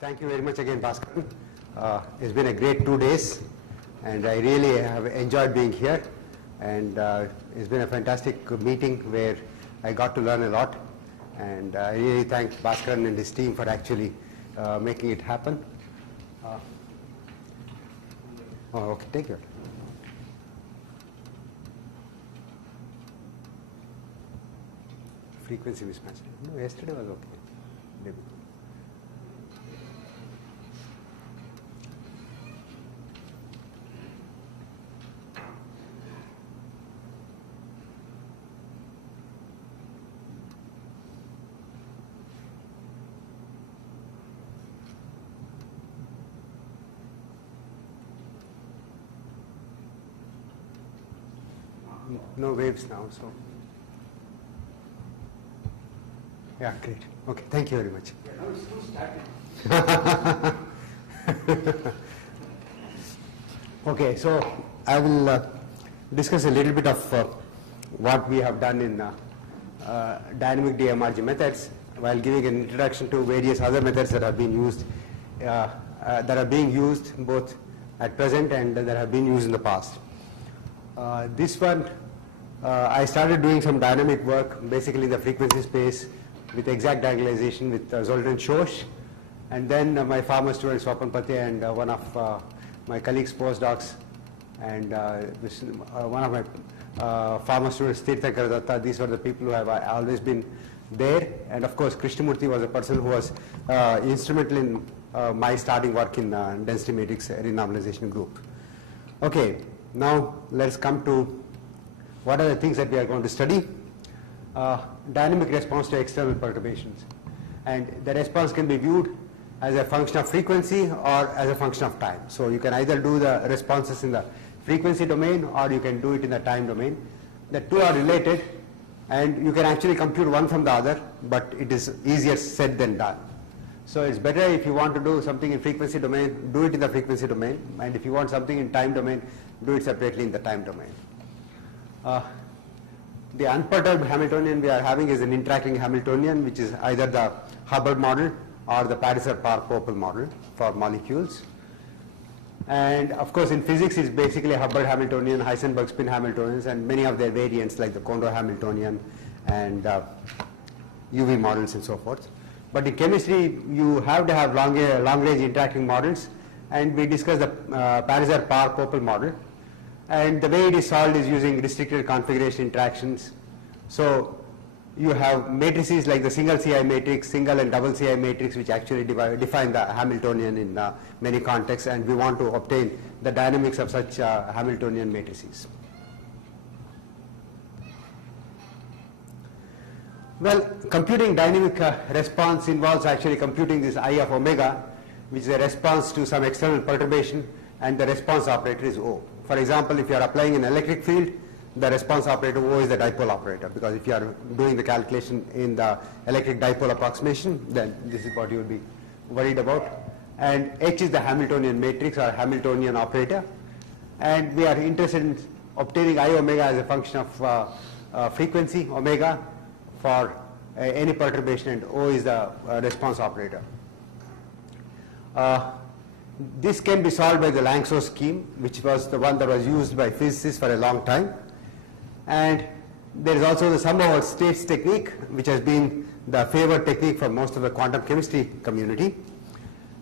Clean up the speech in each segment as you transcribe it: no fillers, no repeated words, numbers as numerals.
Thank you very much again, Bhaskar. It's been a great 2 days, and I really have enjoyed being here. And it's been a fantastic meeting where I got to learn a lot. And I really thank Bhaskar and his team for actually making it happen. Okay, take care. Frequency mismatch. No, yesterday was okay. Maybe. No waves now, so. Yeah, great. Okay, thank you very much. Yeah, now it's started. Okay, so I will discuss a little bit of what we have done in dynamic dmrg methods, while giving an introduction to various other methods that have been used, that are being used both at present and that have been used in the past. This one, I started doing some dynamic work, basically in the frequency space with exact diagonalization with Zoltan Shosh, and then my former student Swapan Pate and one of my colleagues postdocs and one of my former students Tirthakar Datta. These were the people who have always been there, and of course Krishnamurti was a person who was instrumental in my starting work in density matrix renormalization group. Okay, now let's come to what are the things that we are going to study. Dynamic response to external perturbations, and the response can be viewed as a function of frequency or as a function of time. So you can either do the responses in the frequency domain or you can do it in the time domain. The two are related, and you can actually compute one from the other, but it is easier said than done. So it's better if you want to do something in frequency domain, do it in the frequency domain, and if you want something in time domain, do it separately in the time domain. The unperturbed Hamiltonian we are having is an interacting Hamiltonian, which is either the Hubbard model or the Palliser-Parr-Popel model for molecules. And of course in physics it's basically Hubbard Hamiltonian, Heisenberg spin Hamiltonians, and many of their variants like the Kondo Hamiltonian and UV models and so forth. But in chemistry you have to have long-range interacting models, and we discussed the Palliser-Parr-Popel model. And the way it is solved is using restricted configuration interactions. So you have matrices like the single CI matrix, single and double CI matrix, which actually define the Hamiltonian in many contexts, and we want to obtain the dynamics of such Hamiltonian matrices. Well, computing dynamic response involves actually computing this I of omega, which is a response to some external perturbation, and the response operator is O. For example, if you are applying an electric field, the response operator O is the dipole operator, because if you are doing the calculation in the electric dipole approximation, then this is what you will be worried about. And H is the Hamiltonian matrix or Hamiltonian operator, and we are interested in obtaining I omega as a function of frequency omega for any perturbation, and O is the response operator. This can be solved by the Langstroth scheme, which was the one that was used by physicists for a long time. And there is also the sum over states technique, which has been the favored technique for most of the quantum chemistry community.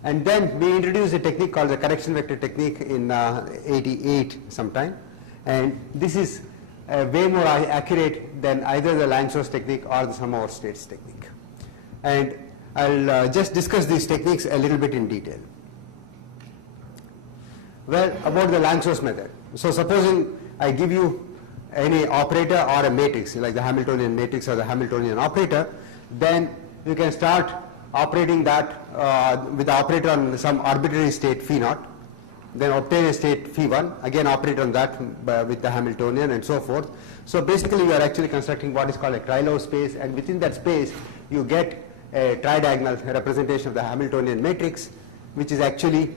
And then we introduced a technique called the correction vector technique in 88 sometime. And this is way more accurate than either the Langstroth technique or the sum over states technique. And I'll just discuss these techniques a little bit in detail. Well, about the Langstroth method. So supposing I give you any operator or a matrix, like the Hamiltonian matrix or the Hamiltonian operator, then you can start operating that with the operator on some arbitrary state phi naught, then obtain a state phi 1, again operate on that with the Hamiltonian and so forth. So basically you are actually constructing what is called a Krylov space, and within that space you get a tridiagonal representation of the Hamiltonian matrix, which is actually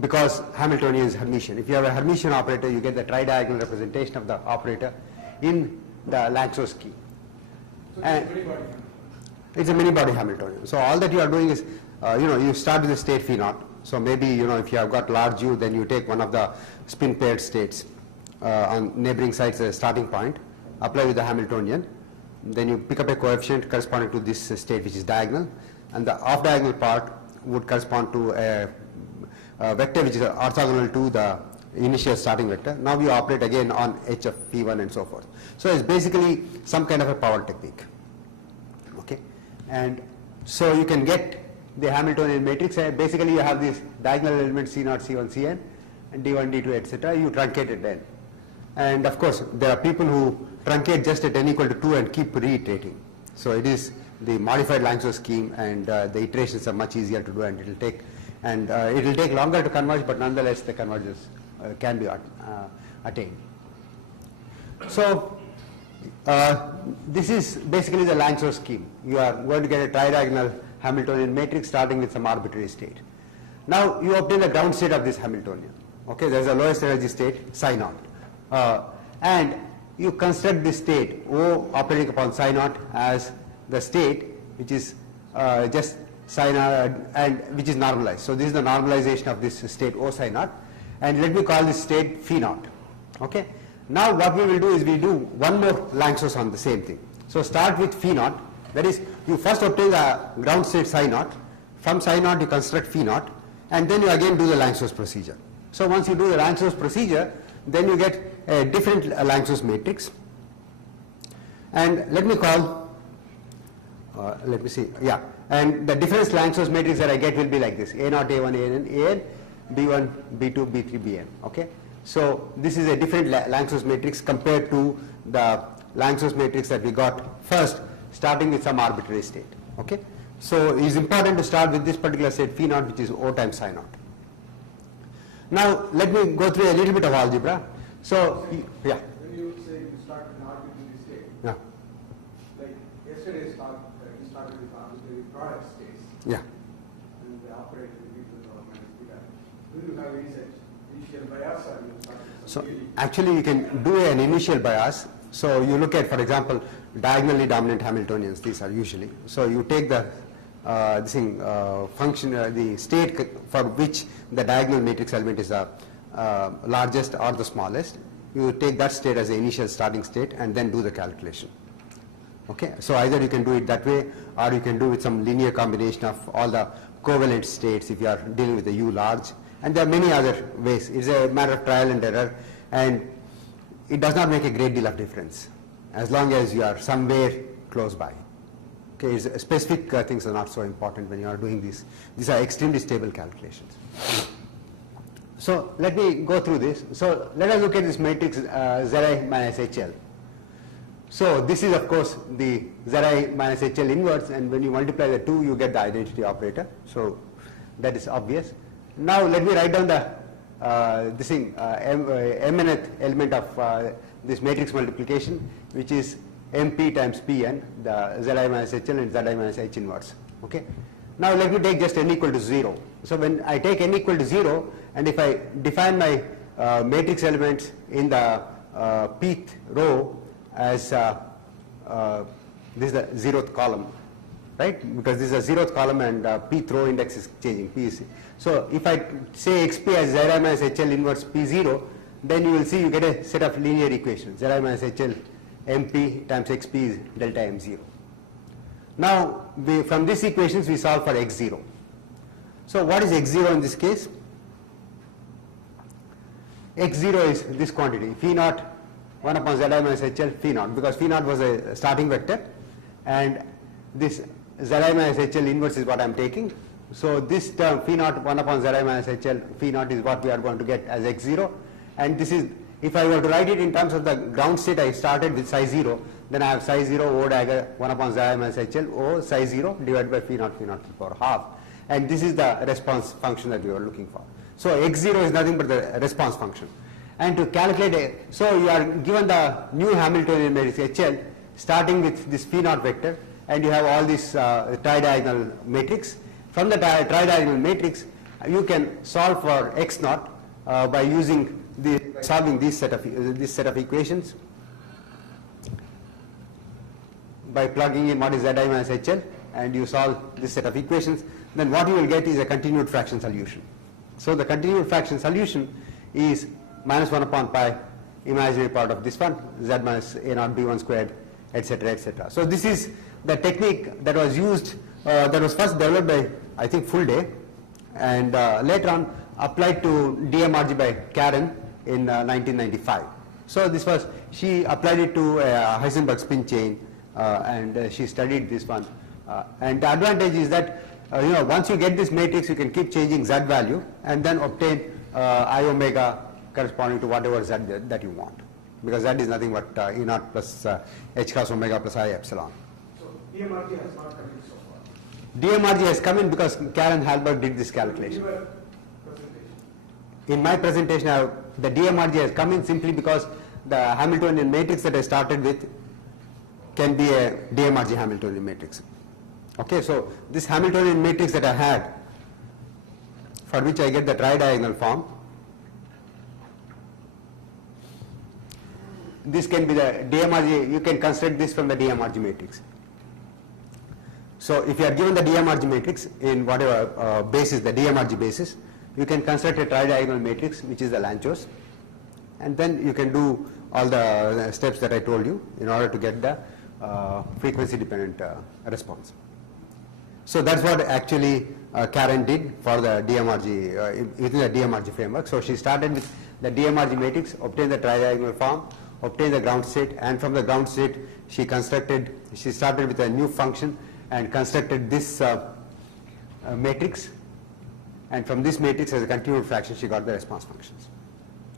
because Hamiltonian is Hermitian. If you have a Hermitian operator, you get the tridiagonal representation of the operator in the Langstroth scheme. So It's a many-body Hamiltonian. So all that you are doing is, you start with the state phi naught. So maybe, if you have got large U, then you take one of the spin paired states on neighboring sites as a starting point, apply with the Hamiltonian, then you pick up a coefficient corresponding to this state which is diagonal, and the off-diagonal part would correspond to a vector which is orthogonal to the initial starting vector. Now you operate again on H of P1 and so forth. So it's basically some kind of a power technique. Okay, and so you can get the Hamiltonian matrix. Basically you have these diagonal elements C0, C1, Cn, and D1, D2, etc. You truncate it then. And of course, there are people who truncate just at n equal to 2 and keep reiterating. So it is the modified Langsos scheme, and the iterations are much easier to do, and it will take longer to converge, but nonetheless the convergence can be attained. So this is basically the Langsos scheme. You are going to get a tridiagonal Hamiltonian matrix starting with some arbitrary state. Now you obtain the ground state of this Hamiltonian. Okay, there is a lowest energy state psi naught, and you construct this state O operating upon psi naught as the state which is just psi naught and which is normalized. So this is the normalization of this state O psi naught, and let me call this state phi naught. Okay. Now what we will do is we do one more Langsos on the same thing. So start with phi naught. That is, you first obtain the ground state psi naught. From psi naught you construct phi naught, and then you again do the Langsos procedure. So once you do the Langsos procedure, then you get a different Langsos matrix. And let me call, let me see, yeah. And the difference Langsos matrix that I get will be like this: A naught, A1, AN, B1, B2, B3, Bn. Okay. So this is a different Langsos matrix compared to the Langsos matrix that we got first, starting with some arbitrary state. Okay. So it is important to start with this particular state phi naught, which is O times psi naught. Now let me go through a little bit of algebra. So yeah. When you say you start with an arbitrary state, Yeah. like yesterday's talk, you started with arbitrary product states. Yeah. And they operate with equal to minus beta. Do you have any such initial bias, or you start with So some theory? actually you can do an initial bias. So you look at, for example, diagonally dominant Hamiltonians. These are usually. So you take the the state for which the diagonal matrix element is the largest or the smallest. You take that state as the initial starting state and then do the calculation. Okay. So either you can do it that way, or you can do with some linear combination of all the covalent states if you are dealing with the U large. And there are many other ways. It's a matter of trial and error, and it does not make a great deal of difference as long as you are somewhere close by. Okay, specific things are not so important when you are doing these. These are extremely stable calculations. So let me go through this. So let us look at this matrix Zi minus HL. So this is of course the Zi minus HL inverse, and when you multiply the two you get the identity operator. So that is obvious. Now let me write down the mnth element of this matrix multiplication, which is MP times Pn, the Zi minus HL and Zi minus H inverse. Okay. Now let me take just n equal to 0. So when I take n equal to 0, and if I define my matrix elements in the pth row as this is the 0th column, right? Because this is a 0th column and pth row index is changing, P is. So if I say xp as Zi minus HL inverse P0, then you will see you get a set of linear equations. Zi minus HL MP times xp is delta M0. Now from these equations we solve for x0. So what is x0 in this case? x0 is this quantity phi naught 1 upon Zi minus HL phi naught, because phi naught was a starting vector, and this Zi minus HL inverse is what I am taking. So this term phi naught 1 upon Zi minus HL phi naught is what we are going to get as x0, and this is, if I were to write it in terms of the ground state, I started with psi 0, then I have psi 0 O dagger 1 upon Zi minus HL O psi 0 divided by phi naught to the power half, and this is the response function that we are looking for. So x0 is nothing but the response function. And to calculate so you are given the new Hamiltonian matrix HL starting with this phi naught vector, and you have all this tridiagonal matrix. From the tridiagonal matrix you can solve for x naught by using solving this set of equations by plugging in what is Zi minus HL and you solve this set of equations, then what you will get is a continued fraction solution. So the continued fraction solution is minus 1 upon pi imaginary part of this one, z minus a naught b1 squared, etc., etc. So this is the technique that was used, that was first developed by, I think, Full Day, and later on applied to dmrg by Karen in 1995. So this was, she applied it to Heisenberg spin chain, and she studied this one. And the advantage is that once you get this matrix, you can keep changing z value and then obtain I omega corresponding to whatever z that you want, because that is nothing but E naught plus h cross omega plus I epsilon. So dmrg has not come in so far. dmrg has come in because Karen Halberg did this calculation. In your presentation. In my presentation, the dmrg has come in simply because the Hamiltonian matrix that I started with can be a dmrg Hamiltonian matrix. Okay, so this Hamiltonian matrix that I had, for which I get the tridiagonal form, this can be the dmrg, you can construct this from the dmrg matrix. So if you are given the dmrg matrix in whatever basis, the dmrg basis, you can construct a tridiagonal matrix which is the Lanchos, and then you can do all the steps that I told you in order to get the frequency dependent response. So that's what actually Karen did for the DMRG, within the DMRG framework. So she started with the DMRG matrix, obtained the tridiagonal form, obtained the ground state, and from the ground state she started with a new function and constructed this matrix, and from this matrix as a continued fraction she got the response functions.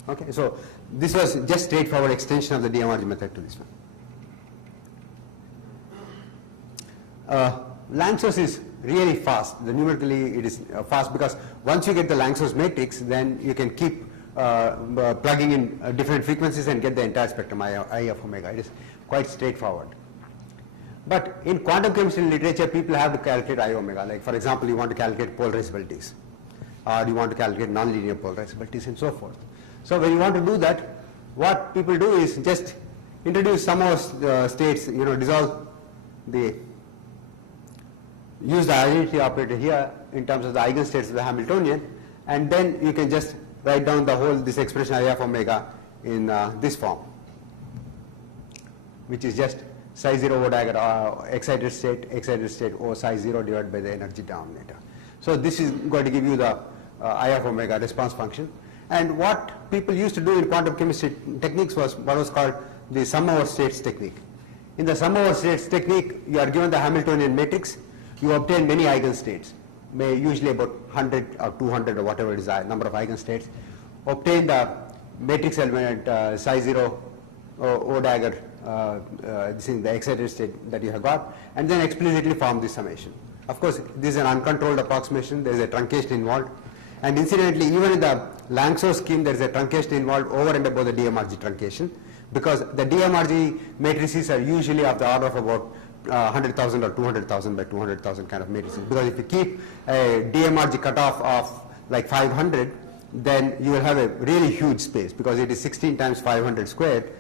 Okay, so this was just straightforward extension of the DMRG method to this one. Lanczos is really fast. Numerically it is fast because once you get the Lanczos matrix, then you can keep plugging in different frequencies and get the entire spectrum I of omega. It is quite straightforward. But in quantum chemistry literature, people have to calculate I omega. Like for example, you want to calculate polarizabilities, or you want to calculate nonlinear polarizabilities and so forth. So when you want to do that, what people do is just introduce some of states, dissolve the, use the identity operator here in terms of the eigenstates of the Hamiltonian, and then you can just write down the whole, this expression I of omega in this form, which is just psi 0 O dagger excited state O psi 0 divided by the energy denominator. So this is going to give you the I of omega response function. And what people used to do in quantum chemistry techniques was what was called the sum over states technique. In the sum over states technique, you are given the Hamiltonian matrix, you obtain many eigenstates, usually about 100 or 200 or whatever it is, number of eigenstates. Obtain the matrix element psi 0 O dagger, this is the excited state that you have got, and then explicitly form this summation. Of course, this is an uncontrolled approximation, there is a truncation involved, and incidentally, even in the Lanczos scheme, there is a truncation involved over and above the DMRG truncation, because the DMRG matrices are usually of the order of about 100,000 or 200,000 by 200,000 kind of matrices. Because if you keep a DMRG cutoff of like 500, then you will have a really huge space, because it is 16 times 500 squared,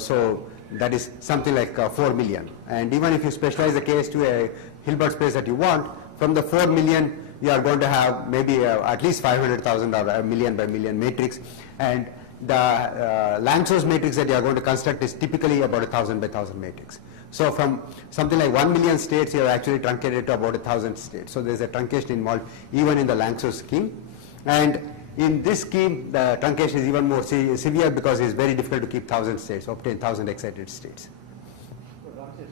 so that is something like 4 million. And even if you specialize the case to a Hilbert space that you want, from the 4 million you are going to have maybe at least 500,000 or a million by million matrix, and the Lanczos matrix that you are going to construct is typically about 1,000 by 1,000 matrix. So from something like 1 million states, you have actually truncated to about 1,000 states. So there is a truncation involved even in the Lanczos scheme. And in this scheme, the truncation is even more severe because it is very difficult to keep 1,000 states, obtain 1,000 excited states. So Ramses,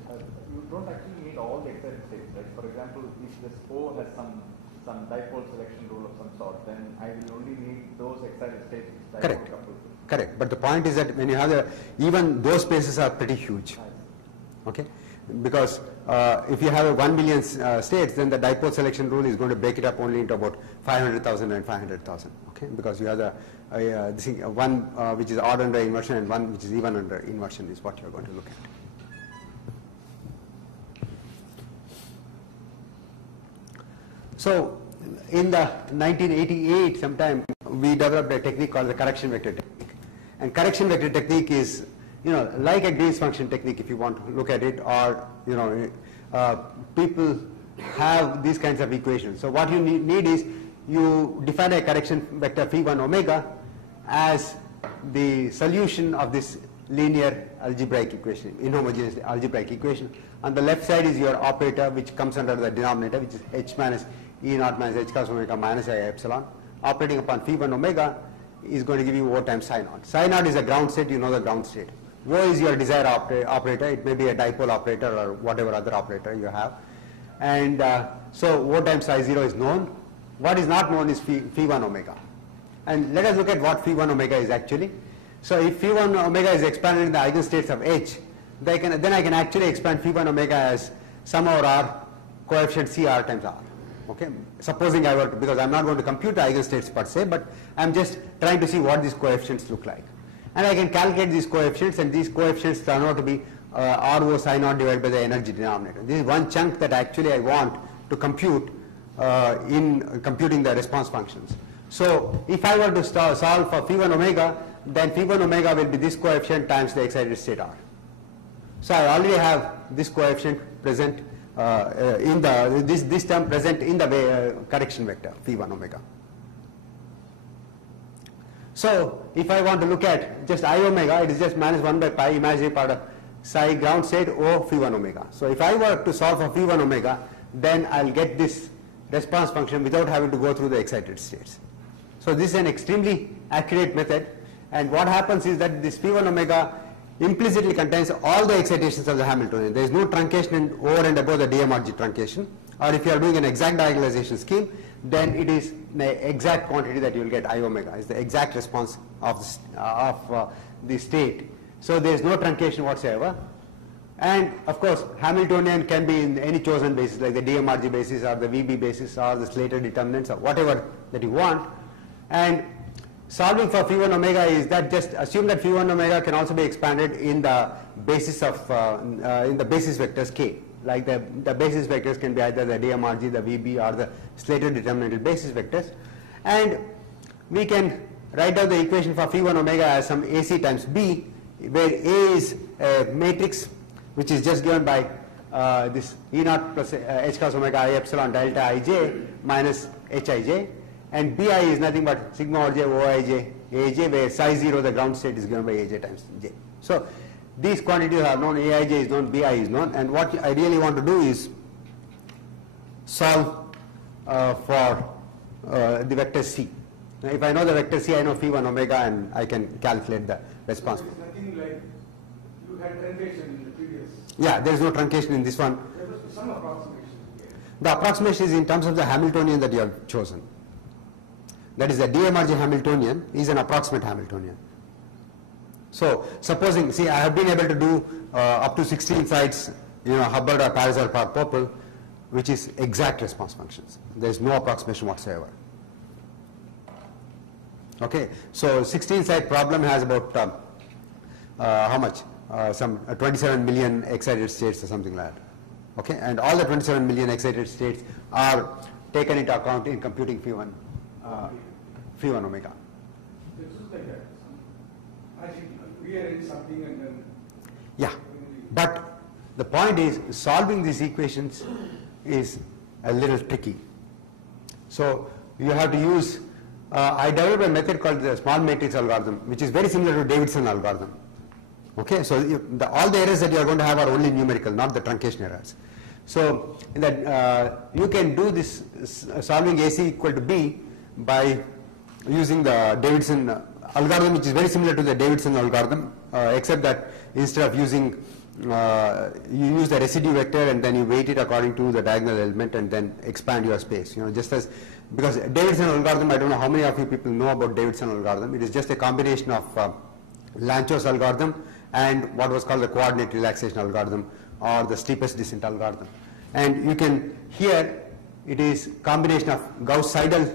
you don't actually need all the excited states, right? For example, if this O has some dipole selection rule of some sort, then I will only need those excited states. Correct. Correct. But the point is that when you have even those spaces are pretty huge. Okay, because if you have a 1 million states, then the dipole selection rule is going to break it up only into about 500,000 and 500,000. Okay, because you have the one which is odd under inversion and one which is even under inversion is what you are going to look at. So in the 1988 sometime, we developed a technique called the correction vector technique. And correction vector technique is, like a Green's function technique if you want to look at it, or people have these kinds of equations. So what you need is you define a correction vector phi1 omega as the solution of this linear algebraic equation, inhomogeneous algebraic equation. On the left side is your operator, which comes under the denominator, which is h minus E naught minus h cos omega minus I epsilon. Operating upon phi1 omega is going to give you O times psi naught. Psi naught is a ground state, you know the ground state. O is your desired operator, it may be a dipole operator or whatever other operator you have. And so O times psi 0 is known. What is not known is phi1 omega. And let us look at what phi1 omega is actually. So if phi1 omega is expanded in the eigenstates of H, then I can actually expand phi1 omega as sum over R coefficient CR times R. Okay, supposing I were to, because I'm not going to compute the eigenstates per se, but I'm just trying to see what these coefficients look like. And I can calculate these coefficients, and these coefficients turn out to be RO psi naught divided by the energy denominator. This is one chunk that actually I want to compute in computing the response functions. So if I were to solve for phi1 omega, then phi1 omega will be this coefficient times the excited state R. So I already have this coefficient present in the this term present in the correction vector phi1 omega. So if I want to look at just I omega, it is just minus 1 by pi imaginary part of psi ground state O phi1 omega. So if I were to solve for phi1 omega, then I'll get this response function without having to go through the excited states. So this is an extremely accurate method, and what happens is that this phi1 omega implicitly contains all the excitations of the Hamiltonian. There is no truncation over and above the dmrg truncation, or if you are doing an exact diagonalization scheme, then it is the exact quantity that you will get I omega, is the exact response of the state. So there is no truncation whatsoever. And of course Hamiltonian can be in any chosen basis, like the dmrg basis or the VB basis or the Slater determinants or whatever that you want. And solving for phi1 omega is that just assume that phi1 omega can also be expanded in the basis of in the basis vectors k. Like the basis vectors can be either the dmrg, the VB, or the Slater determinant basis vectors. And we can write down the equation for phi1 omega as some AC times B, where A is a matrix which is just given by this E naught plus h cos omega I epsilon delta ij minus hij, and Bi is nothing but sigma oj oij aj, where psi 0 the ground state is given by aj times j. So these quantities are known, aij is known, Bi is known, and what I really want to do is solve for the vector C. Now, if I know the vector C, I know phi1 omega, and I can calculate the response. So it's nothing like you had truncation in the previous. Yeah, there is no truncation in this one. There must be some approximation here. The approximation is in terms of the Hamiltonian that you have chosen. That is, the dmrg Hamiltonian is an approximate Hamiltonian. So supposing, see, I have been able to do up to 16 sites, Hubbard or Paris or Popple, which is exact response functions. There is no approximation whatsoever. Okay, so 16 site problem has about how much? Some 27 million excited states or something like that. Okay, and all the 27 million excited states are taken into account in computing phi1 omega. It's just like that. I think rearrange something and then. Yeah, but the point is solving these equations is a little tricky. So you have to use, I developed a method called the small matrix algorithm, which is very similar to Davidson algorithm. Okay, so all the errors that you are going to have are only numerical, not the truncation errors. So that you can do this solving AC equal to B by using the Davidson algorithm, which is very similar to the Davidson algorithm, except that instead of using you use the residue vector and then you weight it according to the diagonal element and then expand your space. Just as, because Davidson algorithm, I don't know how many of you people know about Davidson algorithm. It is just a combination of Lanchos algorithm and what was called the coordinate relaxation algorithm or the steepest descent algorithm. And you can, here it is combination of Gauss-Seidel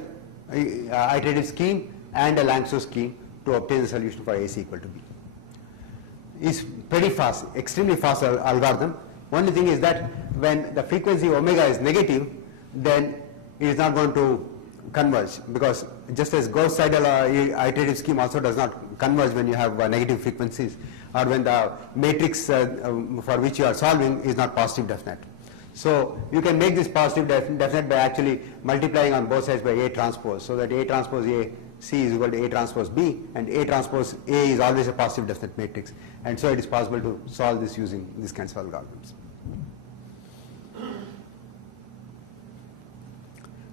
iterative scheme and a Lanchos scheme to obtain the solution for AC equal to B. It's pretty fast, extremely fast algorithm. Only thing is that when the frequency omega is negative, then it is not going to converge, because just as Gauss-Seidel iterative scheme also does not converge when you have negative frequencies, or when the matrix for which you are solving is not positive definite. So you can make this positive definite by actually multiplying on both sides by A transpose, so that A transpose A C is equal to A transpose B, and A transpose A is always a positive definite matrix, and so it is possible to solve this using these kinds of algorithms.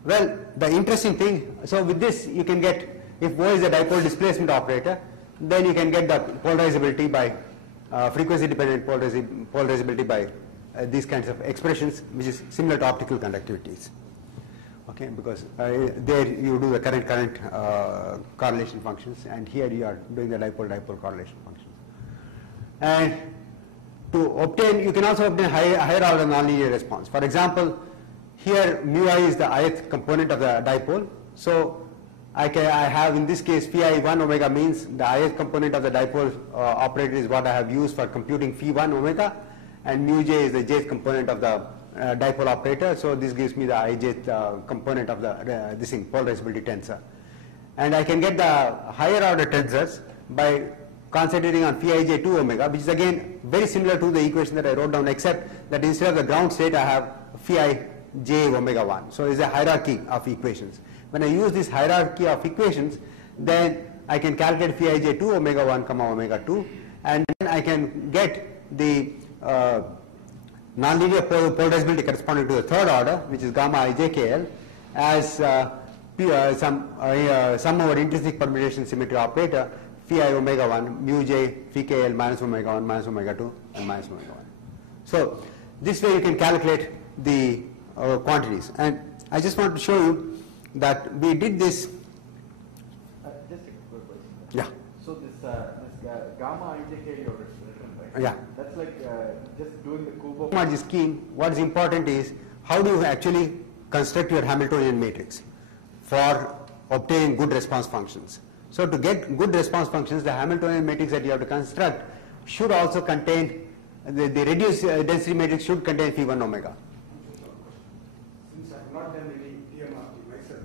Well, the interesting thing, so with this you can get, if O is a dipole displacement operator, then you can get the polarizability by frequency dependent polarizability by these kinds of expressions, which is similar to optical conductivities. Okay, because there you do the current correlation functions, and here you are doing the dipole correlation functions. And to obtain, you can also obtain higher order nonlinear response. For example, here mu I is the ith component of the dipole. So I have in this case phi 1 omega means the ith component of the dipole operator is what I have used for computing phi 1 omega, and mu j is the jth component of the dipole operator. So this gives me the ijth component of the polarizability tensor. And I can get the higher order tensors by concentrating on phi ij 2 omega, which is again very similar to the equation that I wrote down, except that instead of the ground state I have phi j omega 1. So it's a hierarchy of equations. When I use this hierarchy of equations, then I can calculate phi ij 2 omega 1 comma omega 2, and then I can get the nonlinear polarizability corresponding to the third order, which is gamma ijkl, as sum over intrinsic permutation symmetry operator phi I omega 1 mu j phi kl minus omega 1 minus omega 2 and minus omega 1. So this way you can calculate the quantities, and I just want to show you that we did this. Just a quick question. Yeah. So this gamma ijk you're written, right? Yeah. That's like just doing the Kubo. Margin scheme. What is important is how do you actually construct your Hamiltonian matrix for obtaining good response functions. So to get good response functions, the Hamiltonian matrix that you have to construct should also contain the reduced density matrix should contain phi 1 omega. Since I have not done any dmrg myself,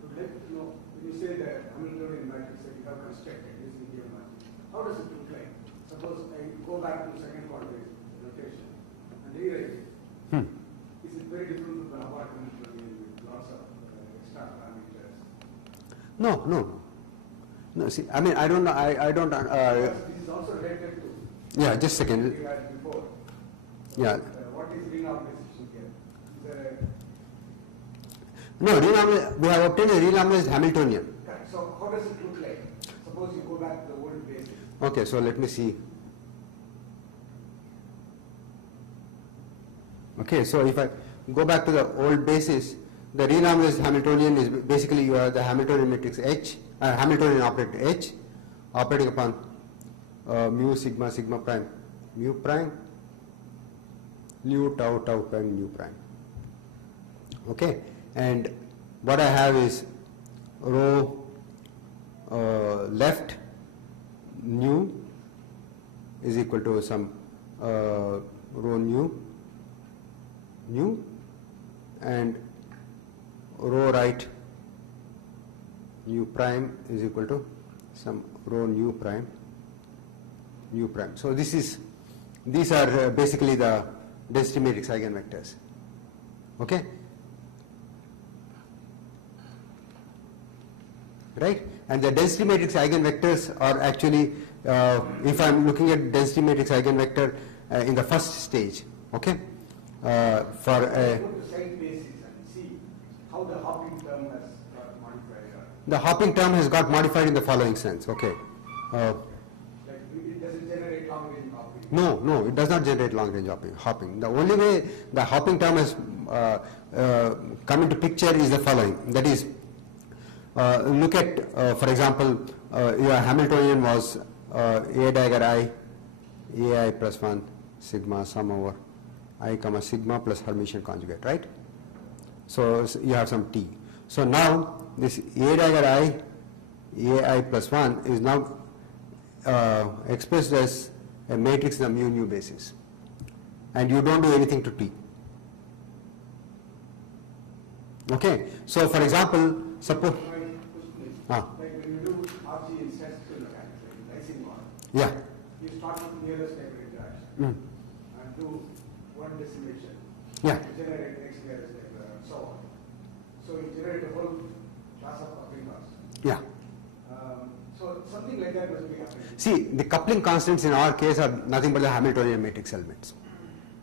to let you know, when you say the Hamiltonian matrix that you have constructed using dmrg, how does it look like? Suppose I go back to second quadrant notation and rewrite it. Is it very different from the Hubbard Hamiltonian with lots of extra parameters? No. See, I mean, I don't know. I don't. This is also related to. Yeah, just a second. We had before. Yeah. What is renormalization here? Is there No, we have obtained a renormalized Hamiltonian. Correct. So how does it look like? Suppose you go back to the old basis. Okay, so let me see. Okay, so if I go back to the old basis, the renormalized Hamiltonian is basically you have the Hamiltonian matrix H, Hamiltonian operator H, operating upon mu sigma sigma prime mu prime, nu tau tau prime nu prime. Okay, and what I have is rho left nu is equal to some rho nu, and rho right nu prime is equal to some rho nu prime. So these are basically the density matrix eigenvectors. Okay, right? And the density matrix eigenvectors are actually, if I am looking at density matrix eigenvector in the first stage, okay, for Go to side basis and see how the hopping term has got modified. the hopping term has got modified in the following sense. Okay, Like it doesn't generate long range hopping. no, it does not generate long range hopping. The only way the hopping term has come into picture is the following. That is, look at, for example, your Hamiltonian was A dagger I, AI plus 1 sigma sum over I comma sigma plus Hermitian conjugate, right? So you have some T. So now this A dagger I, AI plus 1 is now expressed as a matrix on a mu nu basis, and you don't do anything to T. Okay, so for example, suppose Like when you do RG in statistical mechanics, like Ising model, yeah, you start with nearest neighbor interaction and do one decimation. Yeah. generate next nearest neighbor and so on. So you generate a whole class of coupling constants. Yeah. So something like that must be happening. See, the coupling constants in our case are nothing but the Hamiltonian matrix elements.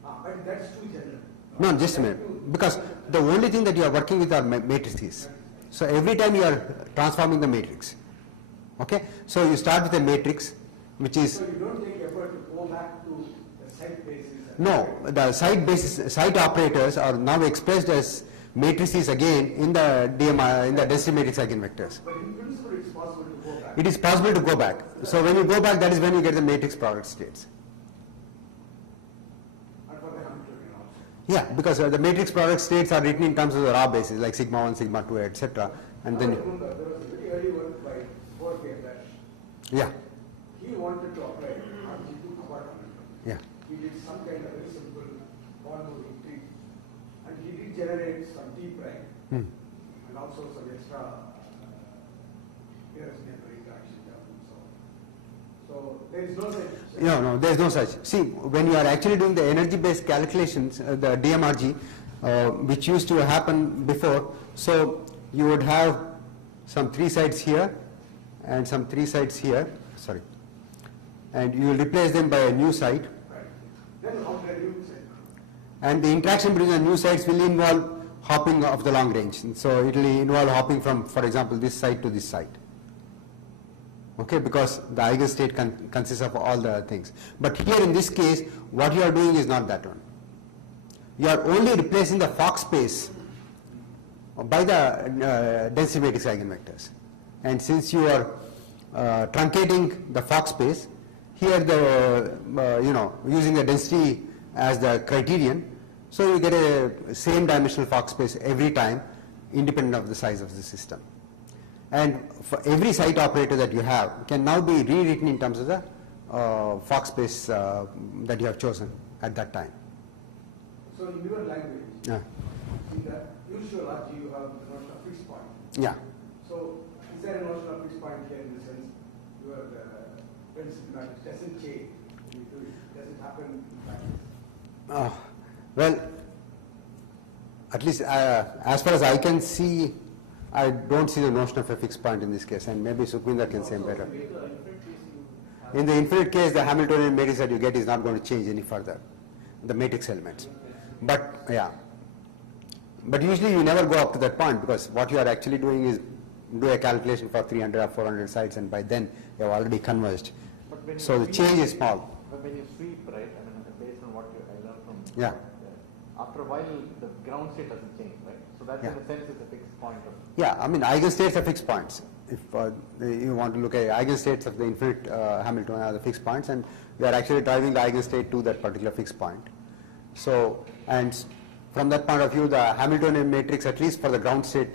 But that's too general. No, just a minute. Because the only thing that you are working with are matrices. So every time you are transforming the matrix. Okay? So you start with a matrix which is... So you don't take effort to go back to the site basis? No, the site operators are now expressed as matrices again in the DMR, in the density matrix eigenvectors. But in principle it's possible to go back. It is possible to go back. So when you go back, that is when you get the matrix product states. And for the Hamiltonian also. Yeah, because the matrix product states are written in terms of the raw basis, like sigma 1, sigma 2, etc. And I then, remember there was a very early work by Dash. yeah, He wanted to apply RG to quad Hamiltonian. yeah, He did some kind of very simple bond moving tree. And he did generate some T prime and also some extra nearest neighbor interaction term and so on. So there is no such. no, there is no such. See, when you are actually doing the energy-based calculations, the DMRG, which used to happen before, so you would have some 3 sites here and some 3 sites here, sorry, and you will replace them by a new site. Right. Then how can you say? And the interaction between the new sites will involve hopping of the long range. And so it will involve hopping from, for example, this site to this site. Okay, because the eigenstate consists of all the things. But here in this case, what you are doing is not that one. You are only replacing the Fock space by the density matrix eigenvectors. And since you are truncating the Fock space, here the, using the density as the criterion, so you get a same dimensional Fock space every time, independent of the size of the system. And for every site operator that you have can now be rewritten in terms of the Fock space that you have chosen at that time. So in your language, Yeah. in the usual RG you have the notion of fixed point. Yeah. So is there a notion of fixed point here in the sense your density matrix doesn't change? Does it happen in practice? Well, at least as far as I can see, I don't see the notion of a fixed point in this case, and maybe Sukhvinder can say better. In the infinite case, the Hamiltonian matrix that you get is not going to change any further, the matrix elements. But yeah, but usually you never go up to that point, because what you are actually doing is do a calculation for 300 or 400 sites, and by then you have already converged. So the change is small. But when you sweep, right, I mean, based on what I learned from Yeah. after a while the ground state doesn't change, right? So that in a sense is a fixed point of. Yeah, I mean, eigenstates are fixed points. If you want to look at eigenstates of the infinite Hamiltonian are the fixed points, and we are actually driving the eigenstate to that particular fixed point. So, and from that point of view, the Hamiltonian matrix, at least for the ground state,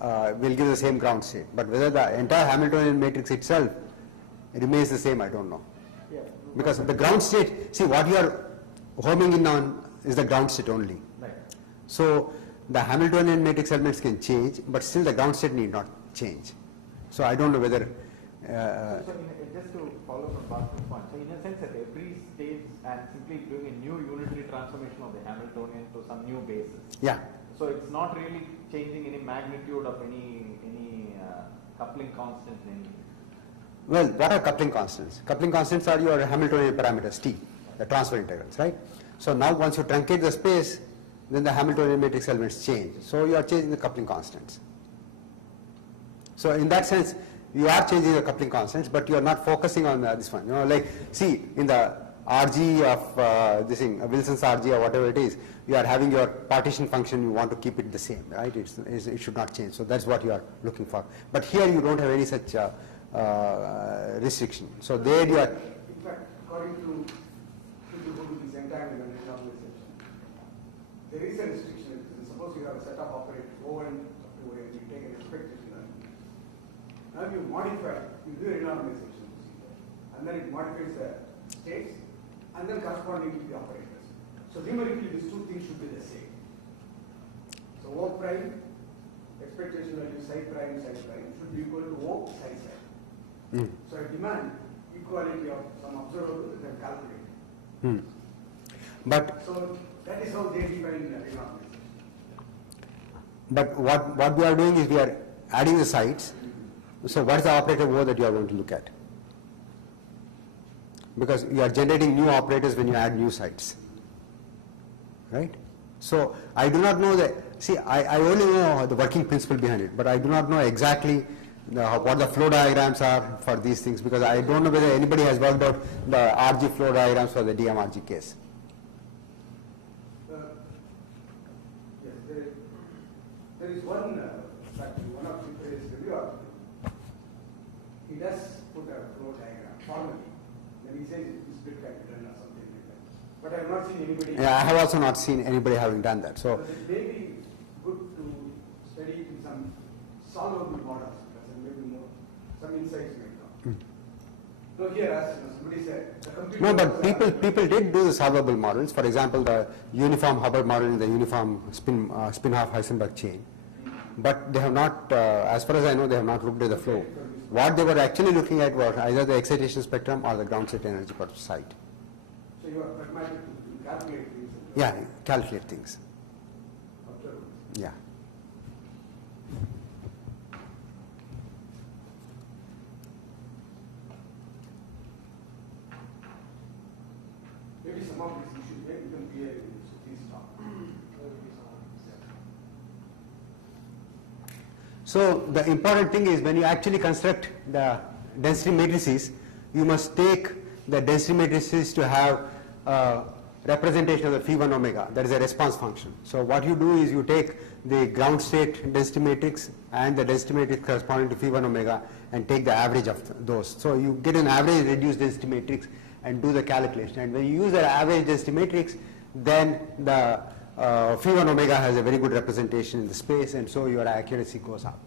will give the same ground state. But whether the entire Hamiltonian matrix itself remains the same, I don't know. Yeah. Because the ground state, see, what you are homing in on is the ground state only. Right. So the Hamiltonian matrix elements can change, but still the ground state need not change. So I don't know whether... So just to follow from Bhaskara's point, so in a sense at every stage and simply doing a new unitary transformation of the Hamiltonian to some new basis. Yeah. So it's not really changing any magnitude of any coupling constants in. Well, what are coupling constants? Coupling constants are your Hamiltonian parameters, T, the transfer integrals, right? So now once you truncate the space, then the Hamiltonian matrix elements change. So you are changing the coupling constants. So in that sense, you are changing the coupling constants, but you are not focusing on this one. You know, like, see, in the RG of this thing, Wilson's RG or whatever it is, you are having your partition function, you want to keep it the same, right? It should not change. So that's what you are looking for. But here you don't have any such restriction. So there you are... In fact, according to this entanglement normalization, there is a restriction. Suppose you have a set of operators O and up to A, you take an expectation value. Now you modify, you do a renormalization procedure, and then it modifies the states, and then corresponding to the operators. So numerically, these two things should be the same. So O prime, expectation value psi prime should be equal to O psi psi. So I demand equality of some observable that I calculate. But So That is how they define renormalization. But what we are doing is we are adding the sites. So what is the operator O that you are going to look at? Because you are generating new operators when you add new sites. Right? So I do not know I only know the working principle behind it, but I do not know exactly what the flow diagrams are for these things, because I don't know whether anybody has worked out the RG flow diagrams for the dmrg case. Yes, there is one of the review article. He does put a flow diagram formally. Then he says this bit can be done or something like that. But I have not seen anybody. Yeah, I have also not seen anybody having done that. So it may be good to study it in some solvable models, because then maybe some insights may come. So here, as somebody said, the computer. no, but people did do the solvable models. For example, the uniform Hubbard model in the uniform spin-half Heisenberg chain. But they have not, as far as I know, they have not looked at the flow. What they were actually looking at was either the excitation spectrum or the ground state energy per site. So you are pragmatic to calculate things. Yeah, calculate things. Observe. Yeah. Maybe some of these issues may become clear in this talk. So the important thing is when you actually construct the density matrices, you must take the density matrices to have a representation of the phi 1 omega, that is a response function. So what you do is you take the ground state density matrix and the density matrix corresponding to phi 1 omega and take the average of those. So you get an average reduced density matrix and do the calculation. And when you use the average density matrix, then the phi 1 omega has a very good representation in the space, and so your accuracy goes up.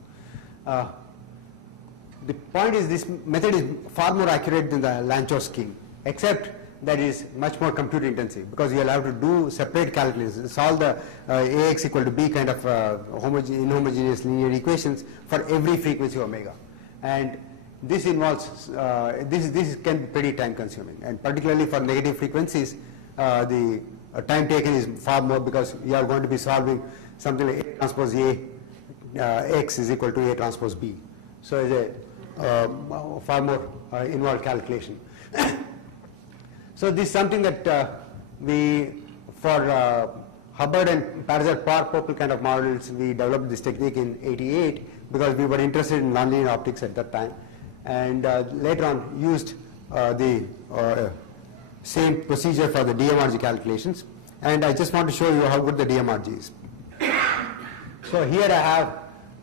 The point is this method is far more accurate than the Lanchos scheme, except that is much more compute intensive, because you will have to do separate calculations, solve the Ax equal to B kind of inhomogeneous linear equations for every frequency omega. And this involves, this can be pretty time consuming, and particularly for negative frequencies, the time taken is far more, because you are going to be solving something like A transpose A X is equal to A transpose B. So it's a far more involved calculation. So this is something that for Hubbard and Parzer-Parr-Popel kind of models, we developed this technique in '88 because we were interested in nonlinear optics at that time, and later on used the same procedure for the dmrg calculations. And I just want to show you how good the dmrg is. So here I have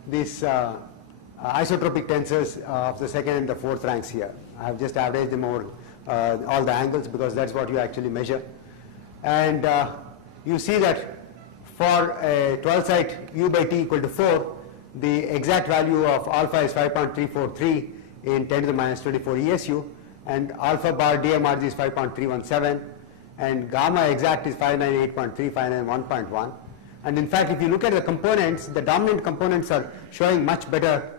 these isotropic tensors of the second and the fourth ranks here. I have just averaged them over all the angles, because that's what you actually measure. And you see that for a 12 site u by t equal to 4, the exact value of alpha is 5.343 in 10 to the minus 24 ESU, and alpha bar dmrg is 5.317, and gamma exact is 598.359.1. And in fact, if you look at the components, the dominant components are showing much better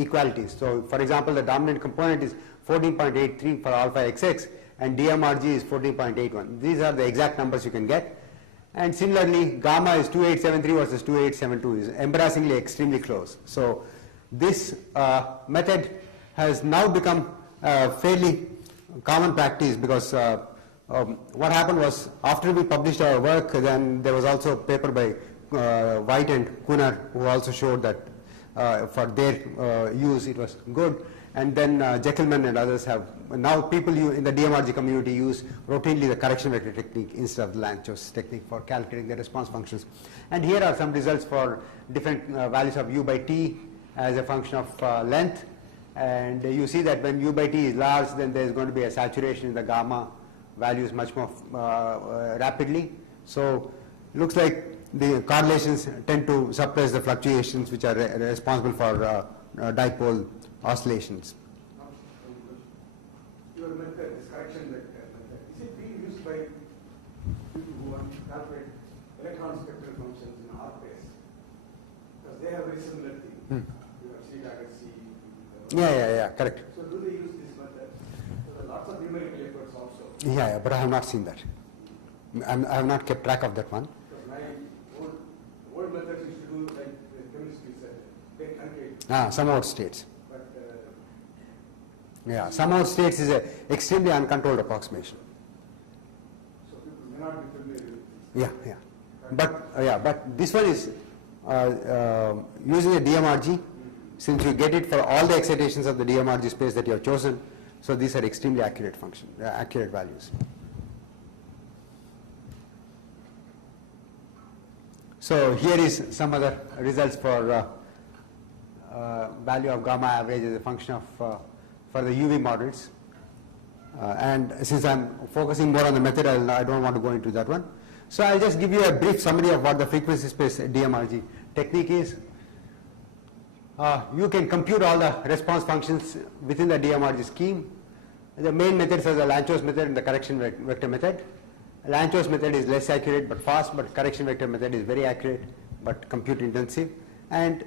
equalities. So for example, the dominant component is 14.83 for alpha xx, and dmrg is 14.81. These are the exact numbers you can get. And similarly, gamma is 2873 versus 2872 is embarrassingly extremely close. So this method has now become fairly common practice, because what happened was, after we published our work, then there was also a paper by White and Kuhner, who also showed that for their use it was good. And then Jeckelman and others have, now people in the dmrg community use routinely the correction vector technique instead of the Lanchos technique for calculating the response functions. And here are some results for different values of u by t as a function of length. And you see that when u by t is large, then there is going to be a saturation in the gamma values much more rapidly. So it looks like the correlations tend to suppress the fluctuations which are responsible for dipole oscillations. Your method, this correction vector method, is it being used by people who want to calculate electron spectral functions in R-space? Because they have very similar thing. You have C dagger C. Yeah, correct. So do they use this method? So there are lots of numerical efforts also Yeah, but I have not seen that. I have not kept track of that one. Because my old methods used to do like the chemistry said, take country. Some out states. But Yeah, some out states is a extremely uncontrolled approximation. so people may not be familiar with this. But this one is using a dmrg. Since you get it for all the excitations of the dmrg space that you have chosen, so these are extremely accurate accurate values. So here is some other results for value of gamma average as a function of for the UV models. And since I'm focusing more on the method, I don't want to go into that one. So I'll just give you a brief summary of what the frequency space dmrg technique is. You can compute all the response functions within the dmrg scheme. The main methods are the Lanchos method and the correction vector method. Lanchos method is less accurate but fast, but correction vector method is very accurate but compute intensive. And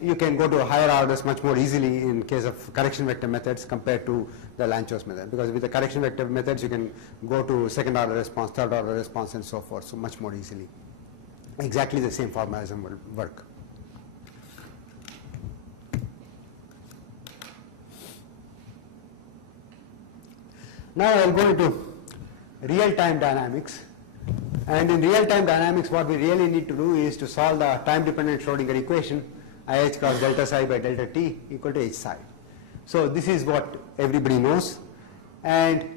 you can go to higher orders much more easily in case of correction vector methods compared to the Lanchos method, because with the correction vector methods you can go to second order response, third order response and so forth, so much more easily. Exactly the same formalism will work. Now I will go into real-time dynamics, and in real-time dynamics what we really need to do is to solve the time-dependent Schrodinger equation IH cross delta psi by delta t equal to H psi. So this is what everybody knows, and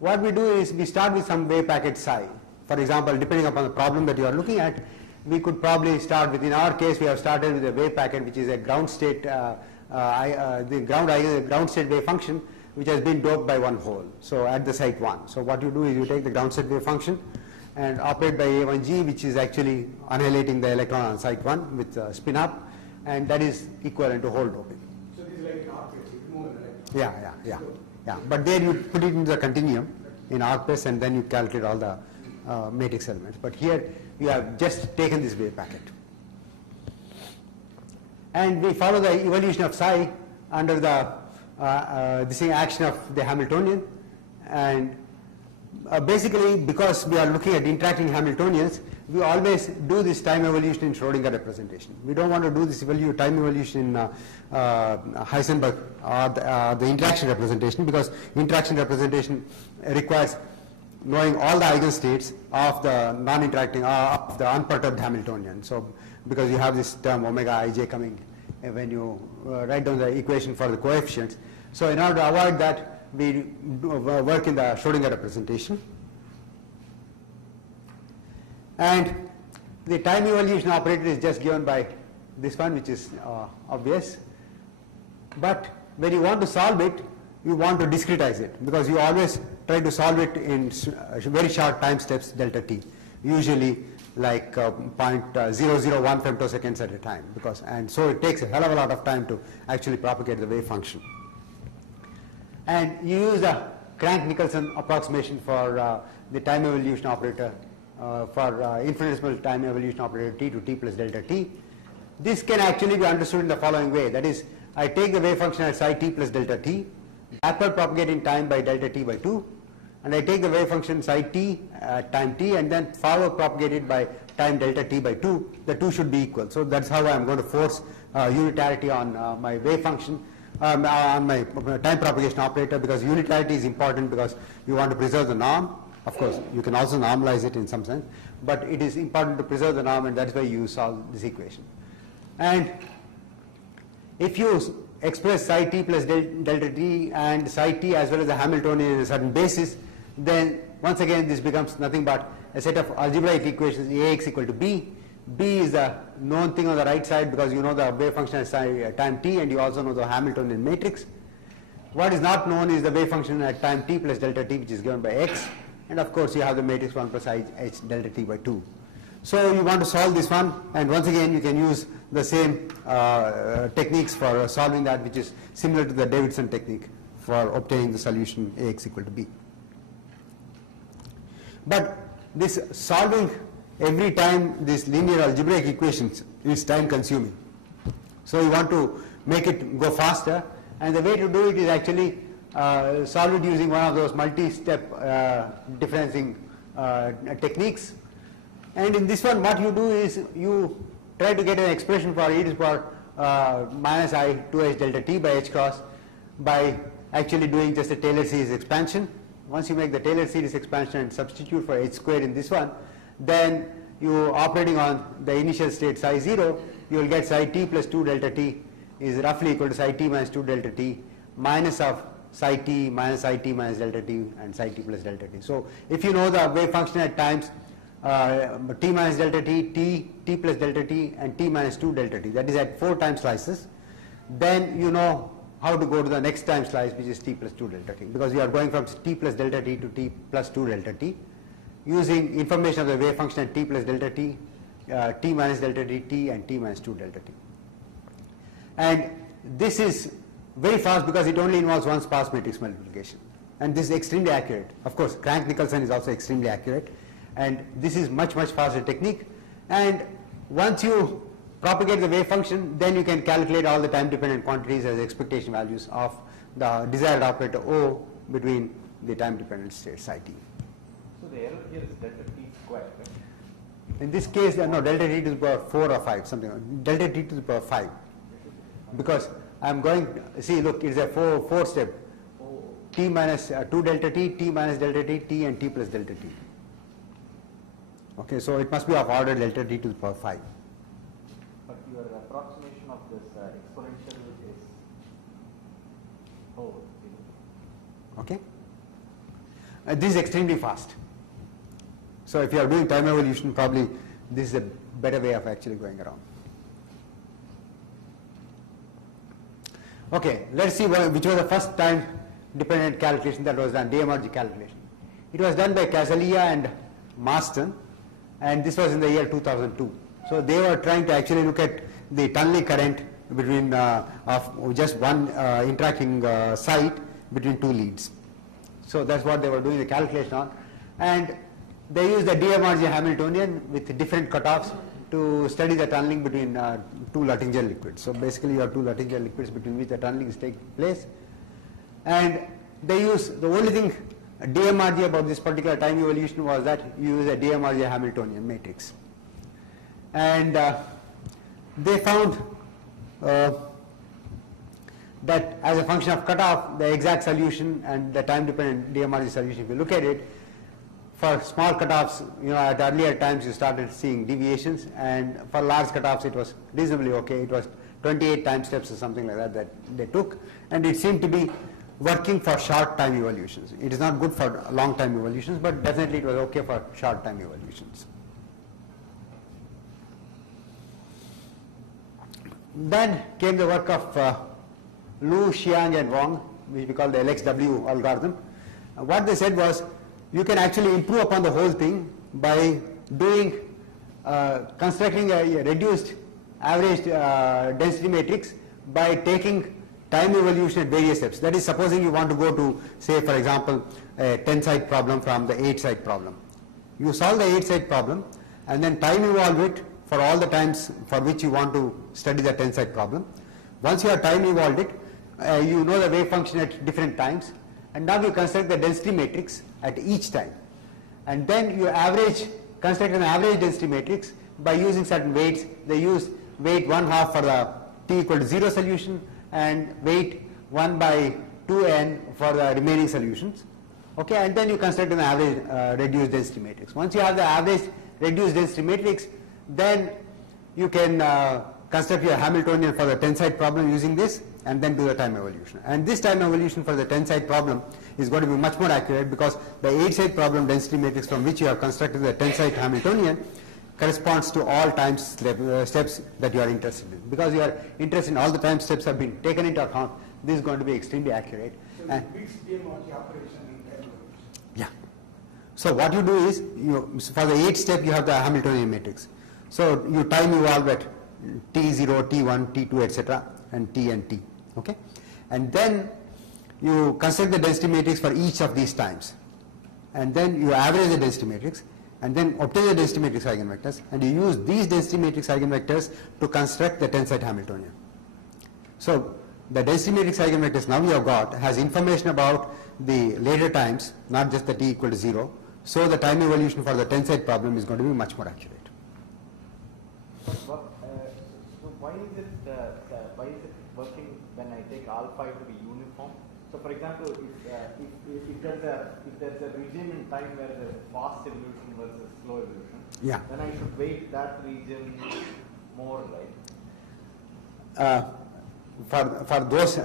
what we do is we start with some wave packet psi. For example, depending upon the problem that you are looking at, we could probably start with, in our case we have started with a wave packet which is a ground state, the ground state wave function which has been doped by one hole, so at the site 1. So what you do is you take the ground state wave function and operate by A1G, which is actually annihilating the electron on site 1 with spin up, and that is equivalent to hole doping. So this is like an arc phase, you remove an electron. Yeah. But there you put it into the continuum in ARC-PES and then you calculate all the matrix elements. But here you have just taken this wave packet. And we follow the evolution of psi under the this action of the Hamiltonian, and basically because we are looking at interacting Hamiltonians, we always do this time evolution in Schrodinger representation. We don't want to do this time evolution in Heisenberg or the interaction representation, because interaction representation requires knowing all the eigenstates of the non-interacting, of the unperturbed Hamiltonian. So because you have this term omega ij coming when you write down the equation for the coefficients. So in order to avoid that, we work in the Schrodinger representation. And the time evolution operator is just given by this one, which is obvious. But when you want to solve it, you want to discretize it, because you always try to solve it in very short time steps delta t, usually like 0.001 femtoseconds at a time, and so it takes a hell of a lot of time to actually propagate the wave function. And you use the Crank-Nicholson approximation for the time evolution operator, for infinitesimal time evolution operator t to t plus delta t. This can actually be understood in the following way. That is, I take the wave function at psi t plus delta t, backward propagate in time by delta t by 2, and I take the wave function psi t at time t and then forward propagate it by time delta t by 2. The two should be equal. So that's how I'm going to force unitarity on my wave function, on my time propagation operator, because unitarity is important because you want to preserve the norm. Of course, you can also normalize it in some sense, but it is important to preserve the norm, and that's why you solve this equation. And if you express psi t plus delta t and psi t as well as the Hamiltonian in a certain basis, then once again this becomes nothing but a set of algebraic equations, Ax equal to b. B is the known thing on the right side because you know the wave function at time t, and you also know the Hamiltonian matrix. What is not known is the wave function at time t plus delta t, which is given by x, and of course you have the matrix 1 plus h delta t by 2. So you want to solve this one, and once again you can use the same techniques for solving that, which is similar to the Davidson technique for obtaining the solution Ax equal to b. But this solving every time these linear algebraic equations is time consuming. So you want to make it go faster, and the way to do it is actually solve it using one of those multi-step differencing techniques. And in this one, what you do is you try to get an expression for e to the power minus I 2h delta t by h cross by actually doing just a Taylor series expansion. Once you make the Taylor series expansion and substitute for h squared in this one, then you operating on the initial state psi 0, you will get psi t plus 2 delta t is roughly equal to psi t minus 2 delta t minus of psi t minus psi t minus delta t and psi t plus delta t. So if you know the wave function at times t minus delta t, t plus delta t and t minus 2 delta t, that is at 4 time slices, then you know how to go to the next time slice, which is t plus 2 delta t, because we are going from t plus delta t to t plus 2 delta t using information of the wave function at t plus delta t, t minus delta t, t and t minus 2 delta t. And this is very fast because it only involves one sparse matrix multiplication, and this is extremely accurate. Of course, Crank-Nicolson is also extremely accurate, and this is much faster technique. And once you propagate the wave function, then you can calculate all the time dependent quantities as expectation values of the desired operator O between the time dependent states psi t. So the error here is delta t squared, right? In this case, no, delta t to the power 4 or 5, something like delta t to the power 5, because I am going, see, look, it's a 4 step, t minus 2 delta t, t minus delta t, t and t plus delta t. Okay, so it must be of order delta t to the power 5. But your approximation of this exponential is, Okay, this is extremely fast. So if you are doing time evolution, probably this is a better way of actually going around. Okay, let's see which was the first time dependent calculation that was done, dmrg calculation. It was done by Casalia and Marston, and this was in the year 2002. So they were trying to actually look at the tunneling current between of just one interacting site between two leads. So that's what they were doing the calculation on, and they used the dmrg Hamiltonian with different cutoffs to study the tunneling between two Luttinger liquids. So basically you have two Luttinger liquids between which the tunneling is taking place, and they use, the only thing dmrg about this particular time evolution was that you use a dmrg Hamiltonian matrix, and they found that as a function of cutoff, the exact solution and the time dependent dmrg solution, if you look at it, for small cutoffs, at earlier times you started seeing deviations, and for large cutoffs it was reasonably okay. It was 28 time steps or something like that they took, and it seemed to be working for short time evolutions. It is not good for long time evolutions, but definitely it was okay for short time evolutions. Then came the work of Lu, Xiang and Wang, which we call the LXW algorithm. What they said was, you can actually improve upon the whole thing by doing constructing a reduced average density matrix by taking time evolution at various steps. That is, supposing you want to go to, say for example, a 10-site problem from the 8-site problem. You solve the 8-site problem and then time evolve it for all the times for which you want to study the 10-site problem. Once you have time evolved it, you know the wave function at different times, and now you construct the density matrix at each time, and then you construct an average density matrix by using certain weights. They use weight 1/2 for the t equal to 0 solution and weight 1/2n for the remaining solutions. Okay, and then you construct an average reduced density matrix. Once you have the average reduced density matrix, then you can construct your Hamiltonian for the 10-site problem using this, and then do the time evolution. And this time evolution for the 10-site problem is going to be much more accurate, because the 8-site problem density matrix from which you have constructed the 10-site Hamiltonian corresponds to all time steps that you are interested in. Because you are interested in all the time steps have been taken into account, this is going to be extremely accurate. So it beats dmrg operation in time evolution. Yeah. So what you do is, for the 8th step you have the Hamiltonian matrix. So you time evolve at t0, t1, t2, etc. and t and t. Okay, and then you construct the density matrix for each of these times, and then you average the density matrix, and then obtain the density matrix eigenvectors, and you use these density matrix eigenvectors to construct the 10-site Hamiltonian. So the density matrix eigenvectors now you have got has information about the later times, not just the t equal to 0. So the time evolution for the tenside problem is going to be much more accurate. So why is it working when I take alpha to be uniform? So for example, if there's a region in time where there's fast evolution versus slow evolution, Yeah. then I should weight that region more, right? For those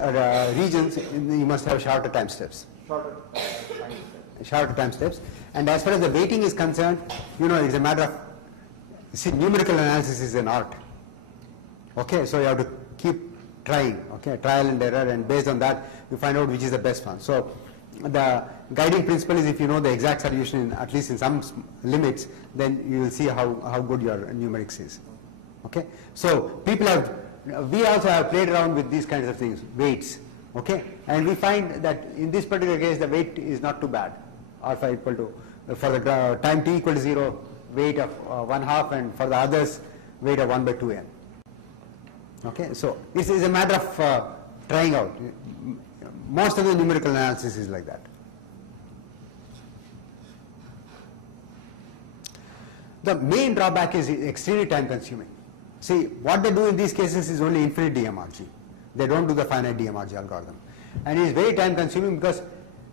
regions, you must have shorter time steps. Shorter time steps. Shorter time steps. And as far as the weighting is concerned, it's a matter of, see, numerical analysis is an art. Okay, so you have to keep trying, okay, trial and error, and based on that, you find out which is the best one. So the guiding principle is if you know the exact solution, at least in some limits, then you will see how good your numerics is. Okay, so we also have played around with these kinds of things, weights, okay, and we find that in this particular case the weight is not too bad. Alpha equal to, for the time t equal to 0, weight of 1/2, and for the others weight of 1/2n. Okay, so this is a matter of trying out. Most of the numerical analysis is like that. The main drawback is extremely time consuming. See, what they do in these cases is only infinite dmrg. They don't do the finite dmrg algorithm. And it is very time consuming because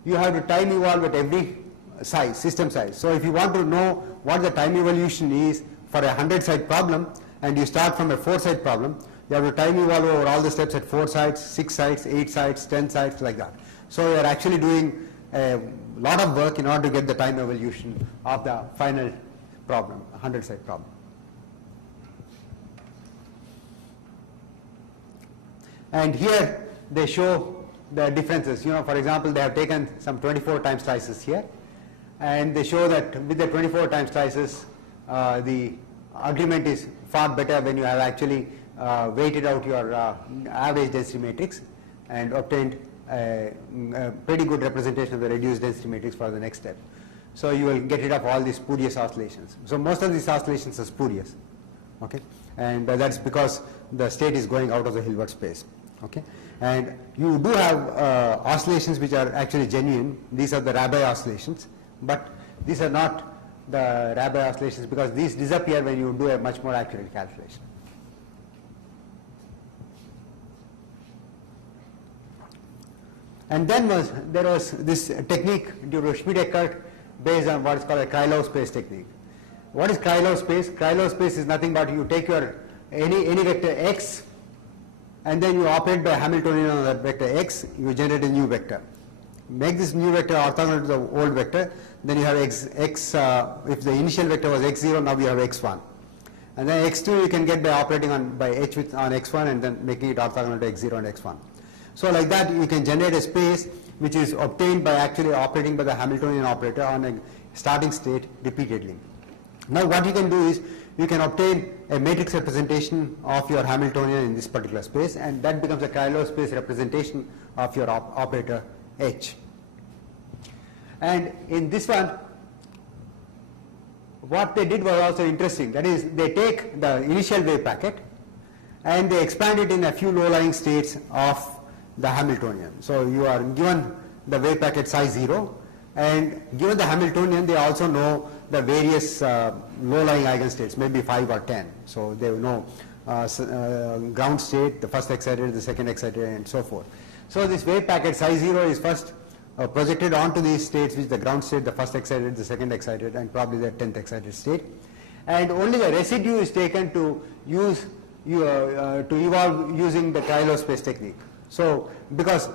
you have to time evolve at every size, system size. So if you want to know what the time evolution is for a 100-site problem, and you start from a 4-site problem, you have to time evolve over all the steps at 4 sites, 6 sites, 8 sites, 10 sites, like that. So you are actually doing a lot of work in order to get the time evolution of the final problem, 100-site problem. And here they show the differences. For example, they have taken some 24 time slices here, and they show that with the 24 time slices, the agreement is far better when you have actually weighted out your average density matrix and obtained a pretty good representation of the reduced density matrix for the next step. So you will get rid of all these spurious oscillations. So most of these oscillations are spurious, okay, and that's because the state is going out of the Hilbert space, okay. And you do have oscillations which are actually genuine. These are the Rabi oscillations, but these are not the Rabi oscillations because these disappear when you do a much more accurate calculation. And then there was this technique due to Schmidt-Eckert based on what is called a Krylov space technique. What is Krylov space? Krylov space is nothing but you take your any vector x, and then you operate by Hamiltonian on that vector x, you generate a new vector. Make this new vector orthogonal to the old vector, then you have x if the initial vector was x0, now you have x1. And then x2 you can get by operating on x1 and then making it orthogonal to x0 and x1. So like that you can generate a space which is obtained by actually operating by the Hamiltonian operator on a starting state repeatedly. Now what you can do is you can obtain a matrix representation of your Hamiltonian in this particular space, and that becomes a Krylov space representation of your operator H. And in this one, what they did was also interesting. That is, they take the initial wave packet and they expand it in a few low-lying states of the Hamiltonian. So you are given the wave packet size 0, and given the Hamiltonian, they also know the various low-lying eigenstates, maybe 5 or 10. So they know ground state, the first excited, the second excited, and so forth. So this wave packet size 0 is first projected onto these states, which is the ground state, the first excited, the second excited, and probably the 10th excited state. And only the residue is taken to use to evolve using the Krylov space technique. So because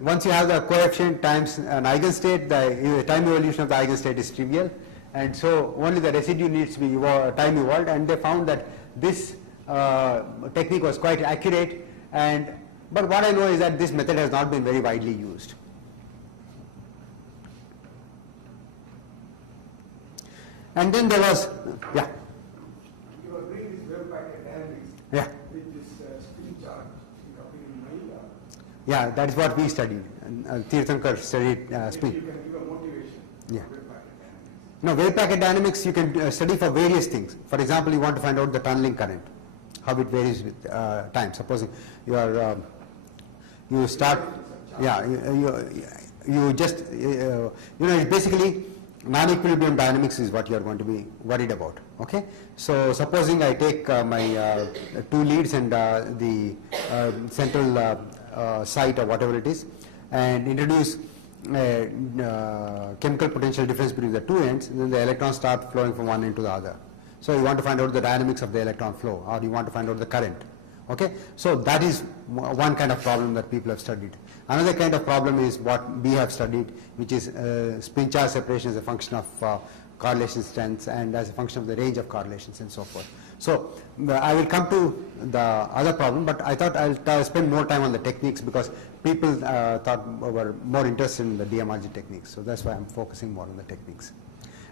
once you have the coefficient times an eigenstate, the time evolution of the eigenstate is trivial, and so only the residue needs to be time evolved, and they found that this technique was quite accurate. But what I know is that this method has not been very widely used. And then there was, yeah. You were doing this wave packet dynamics. Yeah. With this spin charge in my Yeah, that is what we studied. Tirthankar studied spin. you can give a motivation. Yeah. Wave packet dynamics. No, wave packet dynamics you can study for various things. For example, you want to find out the tunneling current, how it varies with time. Supposing you are you start, yeah, you just, it's basically non-equilibrium dynamics is what you are going to be worried about. Okay, so supposing I take my 2 leads and the central site or whatever it is, and introduce chemical potential difference between the 2 ends, then the electrons start flowing from one end to the other. So you want to find out the dynamics of the electron flow, or you want to find out the current. Okay, so that is one kind of problem that people have studied. Another kind of problem is what we have studied, which is spin charge separation as a function of correlation strengths and as a function of the range of correlations and so forth. So I will come to the other problem, but I thought I'll spend more time on the techniques because people were more interested in the dmrg techniques. So that's why I'm focusing more on the techniques.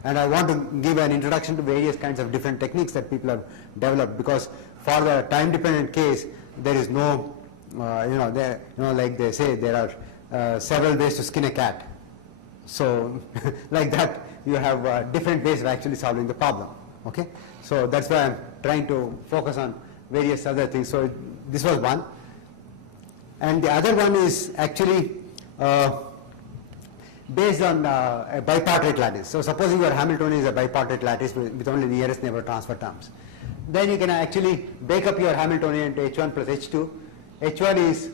And I want to give an introduction to various kinds of different techniques that people have developed, because for the time-dependent case, there is no, like they say, there are several ways to skin a cat. So, like that, you have different ways of actually solving the problem. Okay, so that's why I'm trying to focus on various other things. So this was one, and the other one is actually based on a bipartite lattice. So supposing your Hamiltonian is a bipartite lattice with only nearest neighbor transfer terms, then you can actually break up your Hamiltonian into H1 plus H2. H1 is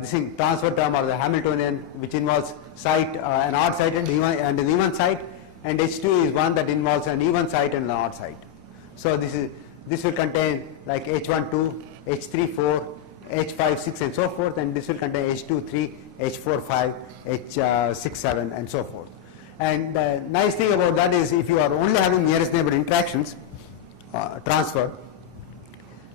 this thing, transfer term, or the Hamiltonian, which involves site, an odd site and an even site, and H2 is one that involves an even site and an odd site. So this will contain like H1 2, H3 4, H5 6 and so forth, and this will contain H2 3, H4 5, H6 7 and so forth. And the nice thing about that is, if you are only having nearest neighbor interactions transfer,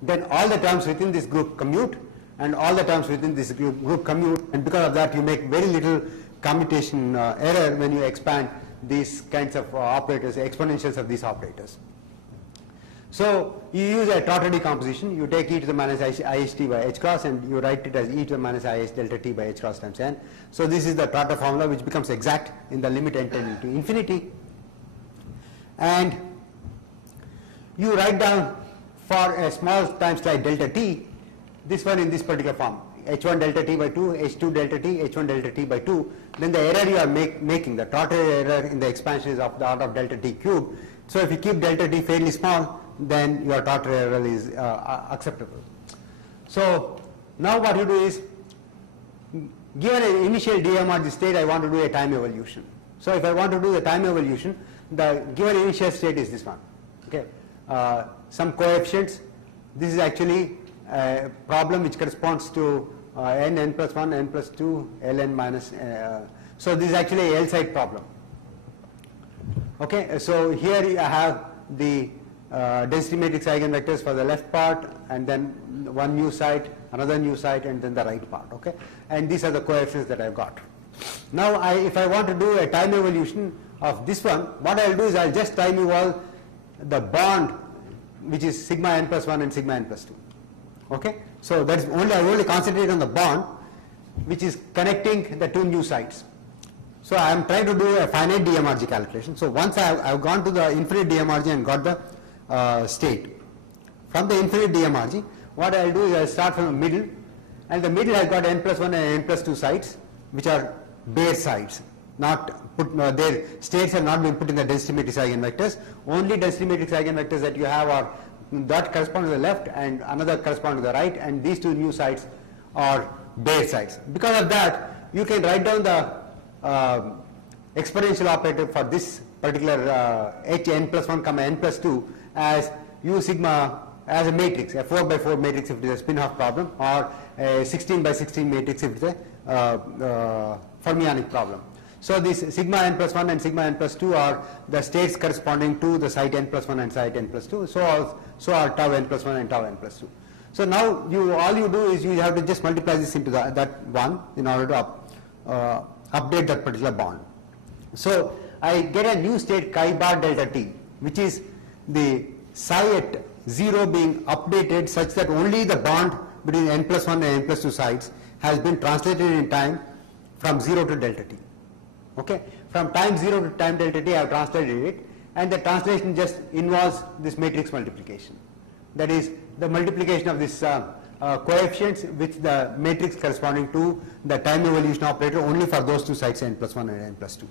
then all the terms within this group commute and all the terms within this group commute, and because of that you make very little commutation error when you expand these kinds of operators, exponentials of these operators. So you use a Trotter decomposition. You take e to the minus iht by h cross and you write it as e to the minus iht delta t by h cross times n. So this is the Trotter formula, which becomes exact in the limit n tending to infinity. And you write down for a small time slide delta t, this one in this particular form, h1 delta t by 2, h2 delta t, h1 delta t by 2. Then the error you are making, the Trotter error in the expansion is of the order of delta t cubed. So if you keep delta t fairly small, then your Trotter error is acceptable. So now what you do is, given an initial dmrg state, I want to do a time evolution. So if I want to do the time evolution, the given initial state is this one. Okay, some coefficients. This is actually a problem which corresponds to n plus 1, n plus 2, ln minus. So this is actually a L side problem. Okay, so here I have the density matrix eigenvectors for the left part, and then one new site, another new site, and then the right part. Okay, and these are the coefficients that I've got. Now if I want to do a time evolution of this one, what I'll do is I'll just time evolve the bond, which is sigma n plus 1 and sigma n plus 2. Okay, so that's only, I only concentrate on the bond which is connecting the two new sites. So I am trying to do a finite dmrg calculation. So once I've gone to the infinite dmrg and got the state from the infinite dmrg, what I'll do is I'll start from the middle, and the middle I've got n plus 1 and n plus 2 sites, which are bare sites, not put, their states have not been put in the density matrix eigenvectors. Only density matrix eigenvectors that you have are that correspond to the left and another correspond to the right, and these two new sites are bare sites. Because of that, you can write down the exponential operator for this particular hn plus 1 comma n plus 2 as u sigma, as a matrix, a 4 by 4 matrix if it is a spin-off problem, or a 16 by 16 matrix if it is a fermionic problem. So this sigma n plus 1 and sigma n plus 2 are the states corresponding to the site n plus 1 and site n plus 2. So are tau n plus 1 and tau n plus 2. So now all you do is you have to just multiply this into that one in order to update that particular bond. So I get a new state chi bar delta t, which is the psi at 0 being updated such that only the bond between n plus 1 and n plus 2 sites has been translated in time from 0 to delta t. Okay, from time 0 to time delta t I have translated it, and the translation just involves this matrix multiplication. That is the multiplication of this coefficients with the matrix corresponding to the time evolution operator only for those two sites n plus 1 and n plus 2.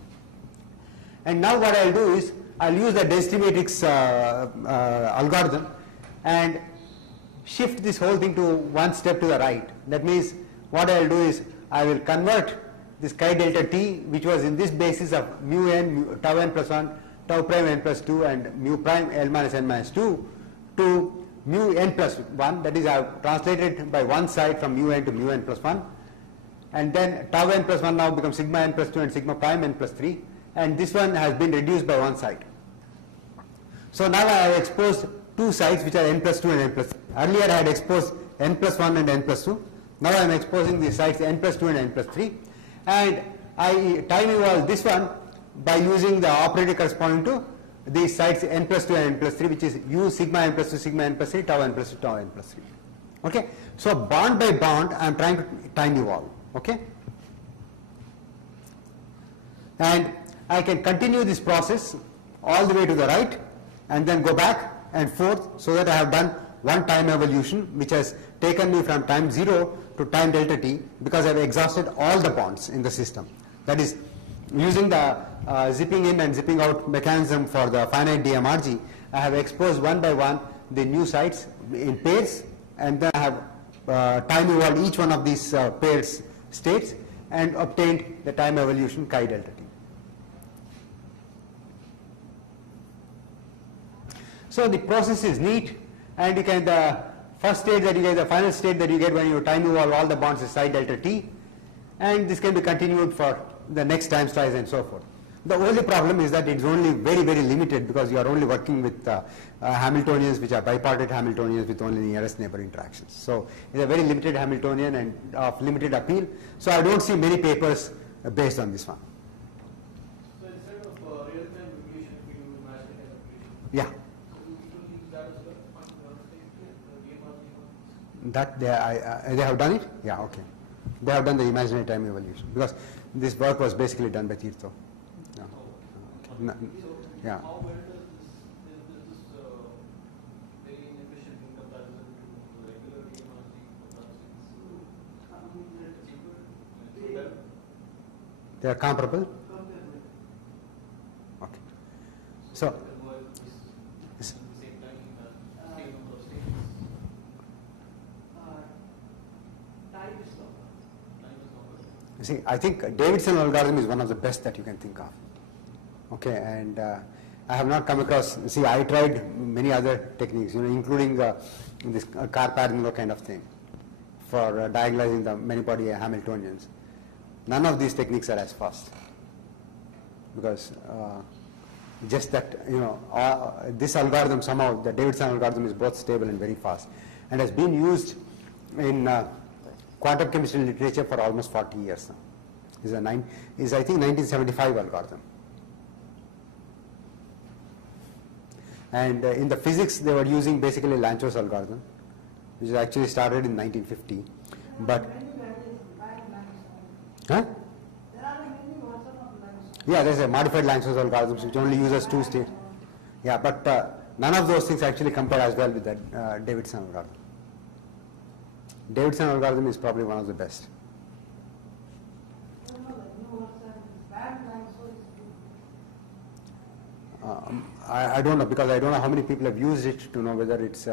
And now what I'll do is I'll use the density matrix algorithm and shift this whole thing to one step to the right. That means what I'll do is I will convert this chi delta t, which was in this basis of mu n, tau n plus 1, tau prime n plus 2 and mu prime L minus n minus 2 to mu n plus 1, that is I have translated by one side from mu n to mu n plus 1, and then tau n plus 1 now becomes sigma n plus 2 and sigma prime n plus 3, and this one has been reduced by one side. So now I have exposed two sides which are n plus 2 and n plus 3. Earlier I had exposed n plus 1 and n plus 2. Now I am exposing the sides n plus 2 and n plus 3, and I time evolve this one by using the operator corresponding to these sides n plus 2 and n plus 3, which is u sigma n plus 2 sigma n plus 3 tau n plus 2 tau n plus 3. Okay, so bond by bond I am trying to time evolve. Okay, and I can continue this process all the way to the right and then go back and forth, so that I have done one time evolution which has taken me from time 0 to time delta t, because I have exhausted all the bonds in the system. That is, using the zipping in and zipping out mechanism for the finite dmrg, I have exposed one by one the new sites in pairs, and then I have time evolved each one of these pairs states and obtained the time evolution chi delta t. So the process is neat, and you can, the first state that you get, the final state that you get when you time evolve all the bonds is psi delta t, and this can be continued for the next time slice and so forth. The only problem is that it's only very, very limited, because you are only working with Hamiltonians which are bipartite Hamiltonians with only nearest neighbor interactions. So it's a very limited Hamiltonian and of limited appeal. So I don't see many papers based on this one. So instead of real-time regulation, we do imaginary regulation. Yeah. So we will use that as well. That they have done it? Yeah, okay. They have done the imaginary time evolution, because this work was basically done by Tirtho. Yeah. So Yeah. how well does this very inefficient in comparison to regular DMRG processing? They are comparable? Okay. So, At the same time, same number of states. Time is longer. you see, I think Davidson algorithm is one of the best that you can think of. Okay, and I have not come across, see, I tried many other techniques, including this Carr-Paradigm kind of thing for diagonalizing the many-body Hamiltonians. None of these techniques are as fast, because just that, this algorithm somehow, the Davidson algorithm is both stable and very fast, and has been used in quantum chemistry literature for almost 40 years now. Is I think 1975 algorithm. And in the physics, they were using basically Lanczos algorithm, which actually started in 1950. But huh? Yeah, there's a modified Lanczos algorithm which only uses two states. Yeah, but none of those things actually compare as well with the Davidson algorithm. Davidson algorithm is probably one of the best. I don't know, because I don't know how many people have used it to know whether it's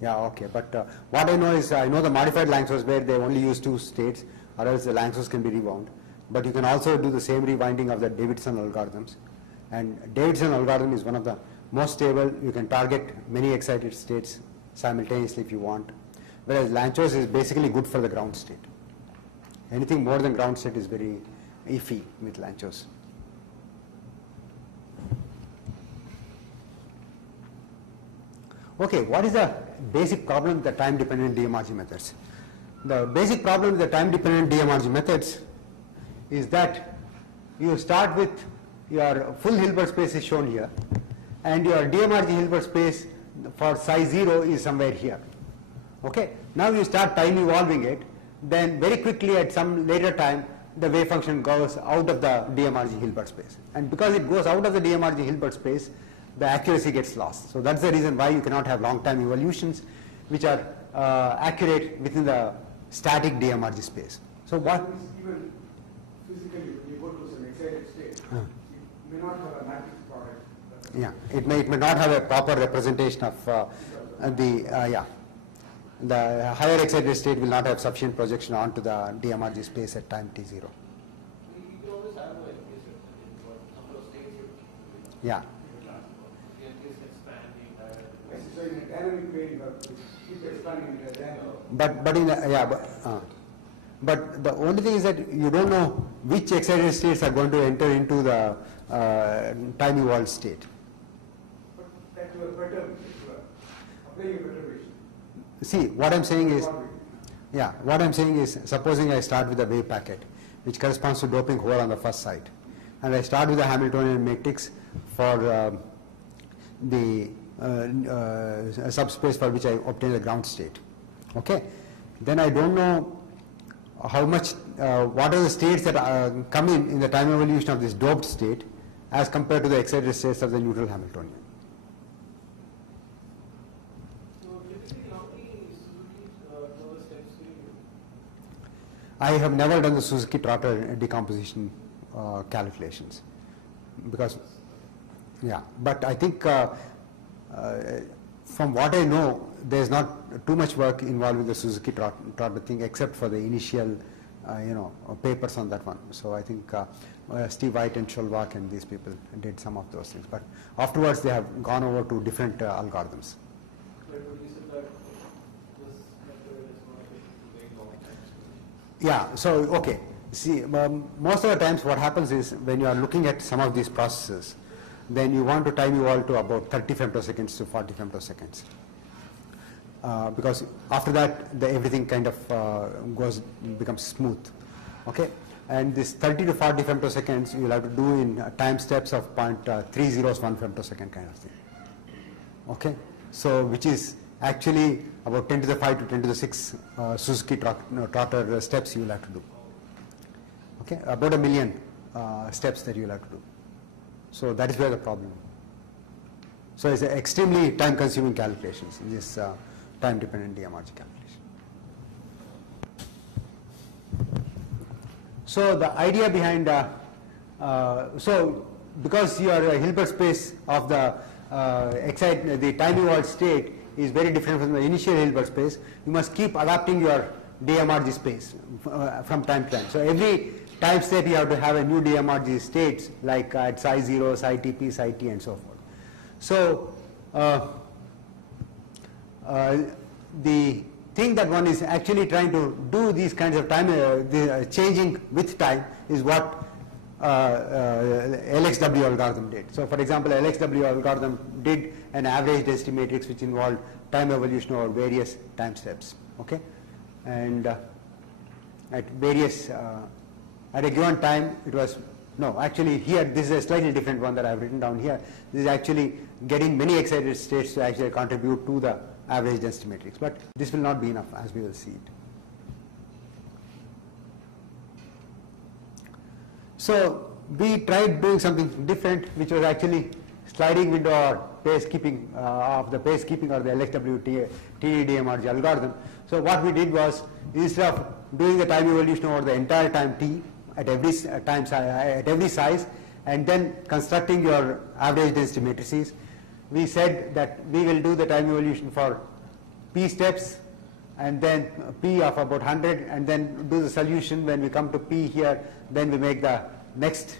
yeah, okay, but what I know is, I know the modified Lanczos where they only use two states, or else the Lanczos can be rewound, but you can also do the same rewinding of the Davidson algorithms, and Davidson algorithm is one of the most stable. You can target many excited states simultaneously if you want, whereas Lanczos is basically good for the ground state. Anything more than ground state is very iffy with Lanczos. Okay, what is the basic problem with the time-dependent DMRG methods? The basic problem with the time-dependent DMRG methods is that you start with your full Hilbert space is shown here, and your DMRG Hilbert space for psi 0 is somewhere here. Okay, now you start time evolving it, then very quickly at some later time the wave function goes out of the DMRG Hilbert space, and because it goes out of the DMRG Hilbert space, the accuracy gets lost. So that's the reason why you cannot have long time evolutions which are accurate within the static dmrg space. So what? Even physically, when you go to some excited state, it may not have a matrix product. Yeah, it may not have a proper representation of the higher excited state will not have sufficient projection onto the dmrg space at time t0. You can always have like this number of states. Yeah. You can just expand the entire. So in a dynamic way, you have to keep expanding the dynamic. But the only thing is that you don't know which excited states are going to enter into the time evolved state. But that you are better, applying a perturbation. See, what I'm saying is, supposing I start with a wave packet, which corresponds to doping hole on the first site, and I start with a Hamiltonian matrix for the subspace for which I obtain the ground state. Okay, then I don't know how much, what are the states that come in the time evolution of this doped state as compared to the excited states of the neutral Hamiltonian. So typically, how many Suzuki Trotter steps do you do? I have never done the Suzuki Trotter decomposition calculations because, but I think from what I know, there is not too much work involved with the Suzuki Trotter thing except for the initial, papers on that one. So I think Steve White and Scholbach and these people did some of those things. But afterwards, they have gone over to different algorithms. But you said that this method is not efficient to very long time. Yeah, so, okay. See, most of the times what happens is when you are looking at some of these processes, then you want to time evolve to about 30 femtoseconds to 40 femtoseconds. Because after that, everything kind of becomes smooth. Okay, and this 30 to 40 femtoseconds you will have to do in time steps of 0.301 femtosecond kind of thing. Okay, so which is actually about 10 to the 5 to 10 to the 6 Suzuki Trotter steps you will have to do. Okay, about 1 million steps that you will have to do. So that is where the problem. So it's extremely time-consuming calculations in this time-dependent dmrg calculation. So the idea behind so because your Hilbert space of the time evolved state is very different from the initial Hilbert space, you must keep adapting your dmrg space from time to time. So every time step you have to have a new dmrg states like at psi 0, psi tp, psi t and so forth. So the thing that one is actually trying to do these kinds of time changing with time is what LXW algorithm did. So for example, LXW algorithm did an average density matrix which involved time evolution over various time steps. Okay, and at various at a given time it was actually here this is a slightly different one that I have written down here. This is actually getting many excited states to actually contribute to the average density matrix, but this will not be enough as we will see it. So we tried doing something different, which was actually sliding window or pace keeping of the pace keeping or the LXW TD-DMRG algorithm. So what we did was, instead of doing the time evolution over the entire time t at every size and then constructing your average density matrices, we said that we will do the time evolution for p steps and then p of about 100 and then do the solution when we come to p here, then we make the next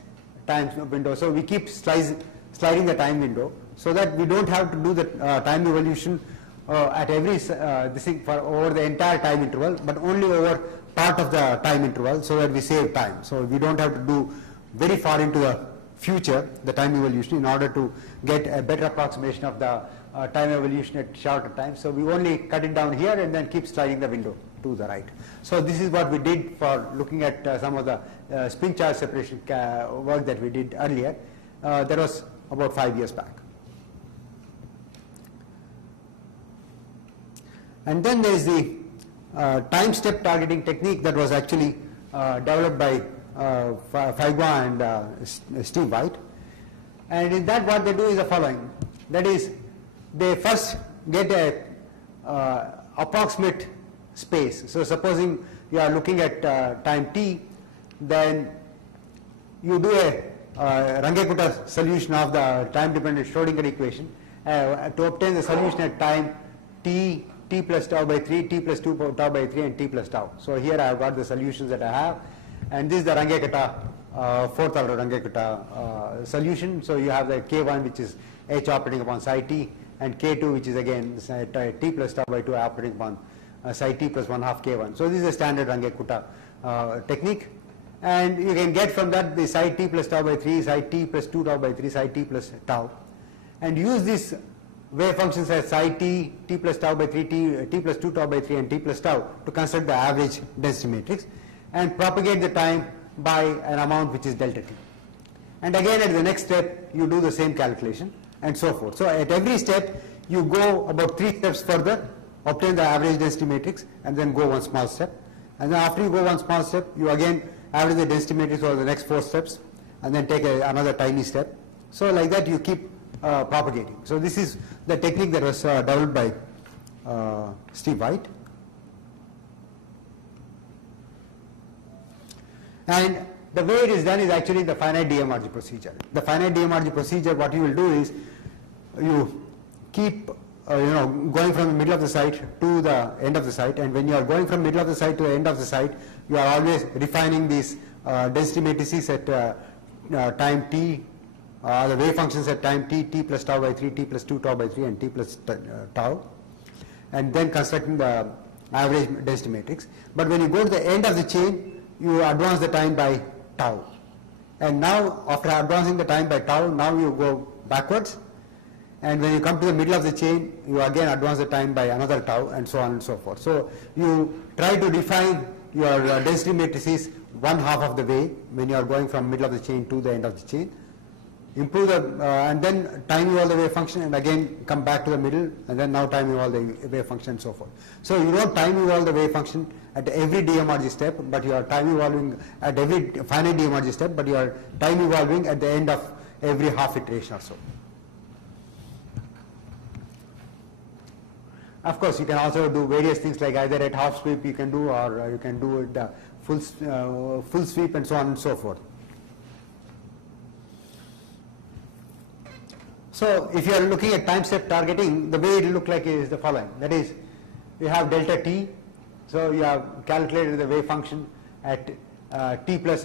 time window. So we keep sliding the time window so that we don't have to do the time evolution at every this thing for over the entire time interval, but only over part of the time interval so that we save time. So we don't have to do very far into the future the time evolution in order to get a better approximation of the time evolution at shorter time. So we only cut it down here and then keep sliding the window to the right. So this is what we did for looking at some of the spin charge separation work that we did earlier. That was about 5 years back. And then there is the time step targeting technique that was actually developed by Fagua and Steve White. And in that what they do is the following. That is, they first get a approximate space. So supposing you are looking at time t, then you do a Runge-Kutta solution of the time-dependent Schrodinger equation to obtain the solution at time t, t plus tau by 3, t plus 2 tau by 3, and t plus tau. So here I have got the solutions that I have, and this is the Runge-Kutta fourth order Runge-Kutta solution. So you have the k1, which is h operating upon psi t, and k2, which is again t plus tau by 2 operating upon psi t plus 1/2 k1. So this is a standard Runge-Kutta technique, and you can get from that the psi t plus tau by 3, psi t plus 2 tau by 3, psi t plus tau, and use these wave functions as psi t, t plus tau by 3, t plus 2 tau by 3, and t plus tau to construct the average density matrix, and propagate the time by an amount which is delta t. And again at the next step you do the same calculation, and so forth. So at every step you go about 3 steps further, obtain the average density matrix, and then go one small step. And then after you go one small step, you again average the density matrix over the next 4 steps, and then take another tiny step. So like that you keep propagating. So this is the technique that was developed by Steve White. And the way it is done is actually the finite dmrg procedure. The finite dmrg procedure, what you will do is you keep going from the middle of the site to the end of the site, and when you are going from middle of the site to the end of the site, you are always refining these density matrices at time t, the wave functions at time t, t plus tau by 3, t plus 2 tau by 3, and t plus tau, and then constructing the average density matrix. But when you go to the end of the chain, you advance the time by tau, and now after advancing the time by tau, now you go backwards, and when you come to the middle of the chain, you again advance the time by another tau, and so on and so forth. So you try to define your density matrices 1/2 of the way when you are going from middle of the chain to the end of the chain. Improve the and then time evolve the wave function, and again come back to the middle, and then now time evolve the wave function, and so forth. So you don't time evolve the wave function at every dmrg step, but you are time evolving at every finite dmrg step, but you are time evolving at the end of every half iteration or so. Of course, you can also do various things, like either at half sweep you can do, or you can do it full sweep, and so on and so forth. So if you are looking at time step targeting, the way it will look like is the following. That is, you have delta t, so you have calculated the wave function at t plus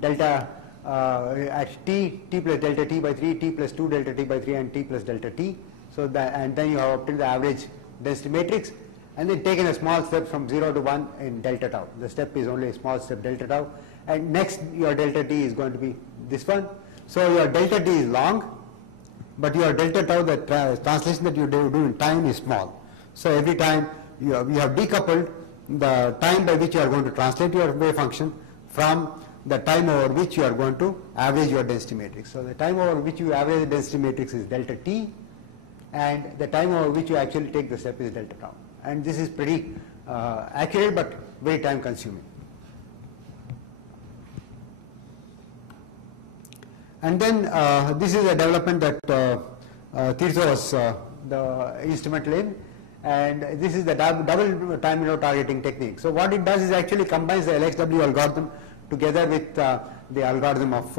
delta at t plus delta t by 3, t plus 2 delta t by 3, and t plus delta t. So that, and then you have obtained the average density matrix, and then taken a small step from 0 to 1 in delta tau. The step is only a small step delta tau, and next your delta t is going to be this one. So your delta t is long, but your delta tau, the translation that you do in time, is small. So every time you have decoupled the time by which you are going to translate your wave function from the time over which you are going to average your density matrix. So the time over which you average the density matrix is delta t, and the time over which you actually take the step is delta tau. And this is pretty accurate, but very time consuming. And then this is a development that Tirtho was the instrumental in, and this is the double time window targeting technique. So what it does is actually combines the LXW algorithm together with the algorithm of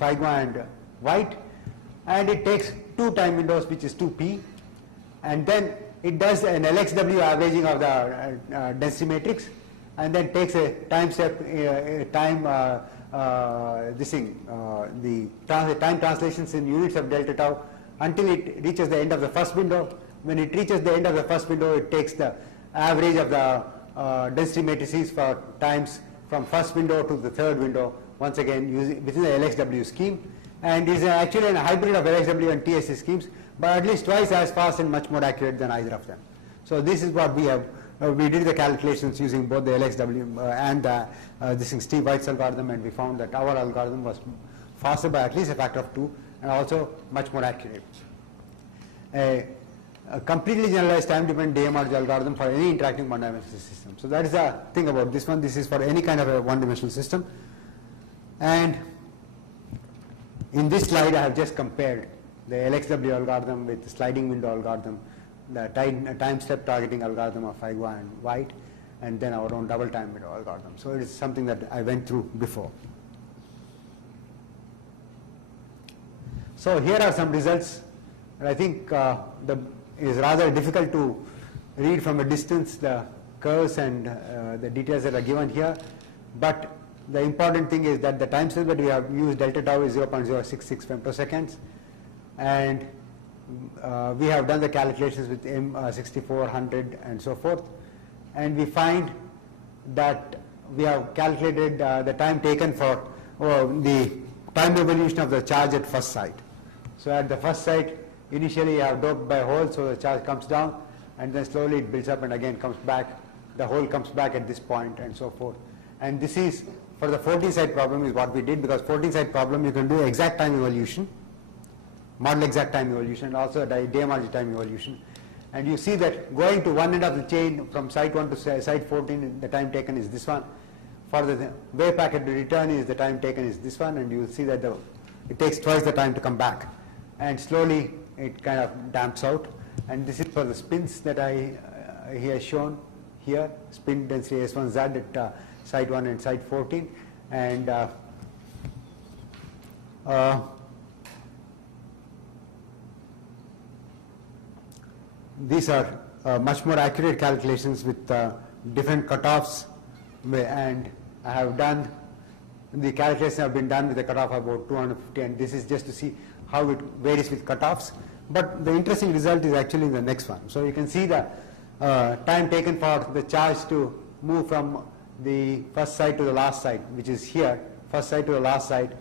Figma and White, and it takes 2 time windows, which is 2p, and then it does an LXW averaging of the density matrix, and then takes a time step the time translations in units of delta tau until it reaches the end of the first window. When it reaches the end of the first window, it takes the average of the density matrices for times from first window to the third window, once again using within the LXW scheme, and is actually a hybrid of LXW and TSC schemes, but at least twice as fast and much more accurate than either of them. So this is what we have. We did the calculations using both the LXW and this Steve White's algorithm, and we found that our algorithm was faster by at least a factor of 2, and also much more accurate. A completely generalized time-dependent dmrg algorithm for any interacting one-dimensional system. So that is the thing about this one. This is for any kind of a one-dimensional system, and In this slide, I have just compared the LXW algorithm with the sliding window algorithm, the time step targeting algorithm of Igua and White, and then our own double time window algorithm. So it is something that I went through before. So here are some results. And I think it is rather difficult to read from a distance the curves and the details that are given here, but the important thing is that the time step that we have used, delta tau, is 0.066 femtoseconds, and we have done the calculations with M64, 100 and so forth, and we find that we have calculated the time taken for the time evolution of the charge at first site. So at the first site, initially you have doped by hole, so the charge comes down, and then slowly it builds up and again comes back. The hole comes back at this point and so forth. And this is, for the 14-site problem, is what we did, because 14-site problem you can do exact time evolution, model exact time evolution, and also dmrg time evolution. And you see that going to one end of the chain from site 1 to site 14, the time taken is this one. For the wave packet to return, is the time taken is this one, and you will see that it takes twice the time to come back. And slowly it kind of damps out. And this is for the spins that he has shown here, spin density S1Z at site 1 and site 14. And these are much more accurate calculations with different cutoffs, and I have done the calculations have been done with a cutoff of about 250, and this is just to see how it varies with cutoffs. But the interesting result is actually in the next one. So you can see the time taken for the charge to move from the first site to the last site, which is here, first site to the last site.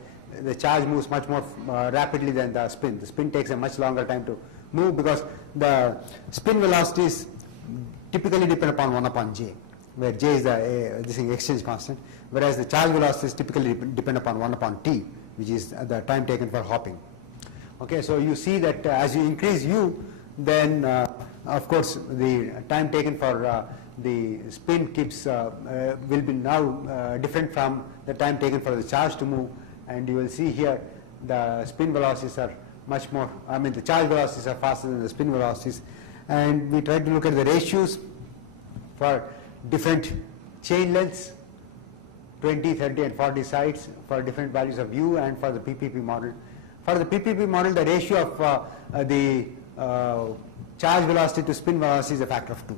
The charge moves much more rapidly than the spin. The spin takes a much longer time to move, because the spin velocities typically depend upon 1 upon j, where j is the exchange constant, whereas the charge velocities typically depend upon 1 upon t, which is the time taken for hopping. Okay, so you see that as you increase u, then of course the time taken for the spin will be now different from the time taken for the charge to move, and you will see here the spin velocities are much more, the charge velocities are faster than the spin velocities, and we try to look at the ratios for different chain lengths, 20, 30 and 40 sites for different values of u, and for the PPP model. For the PPP model, the ratio of the charge velocity to spin velocity is a factor of 2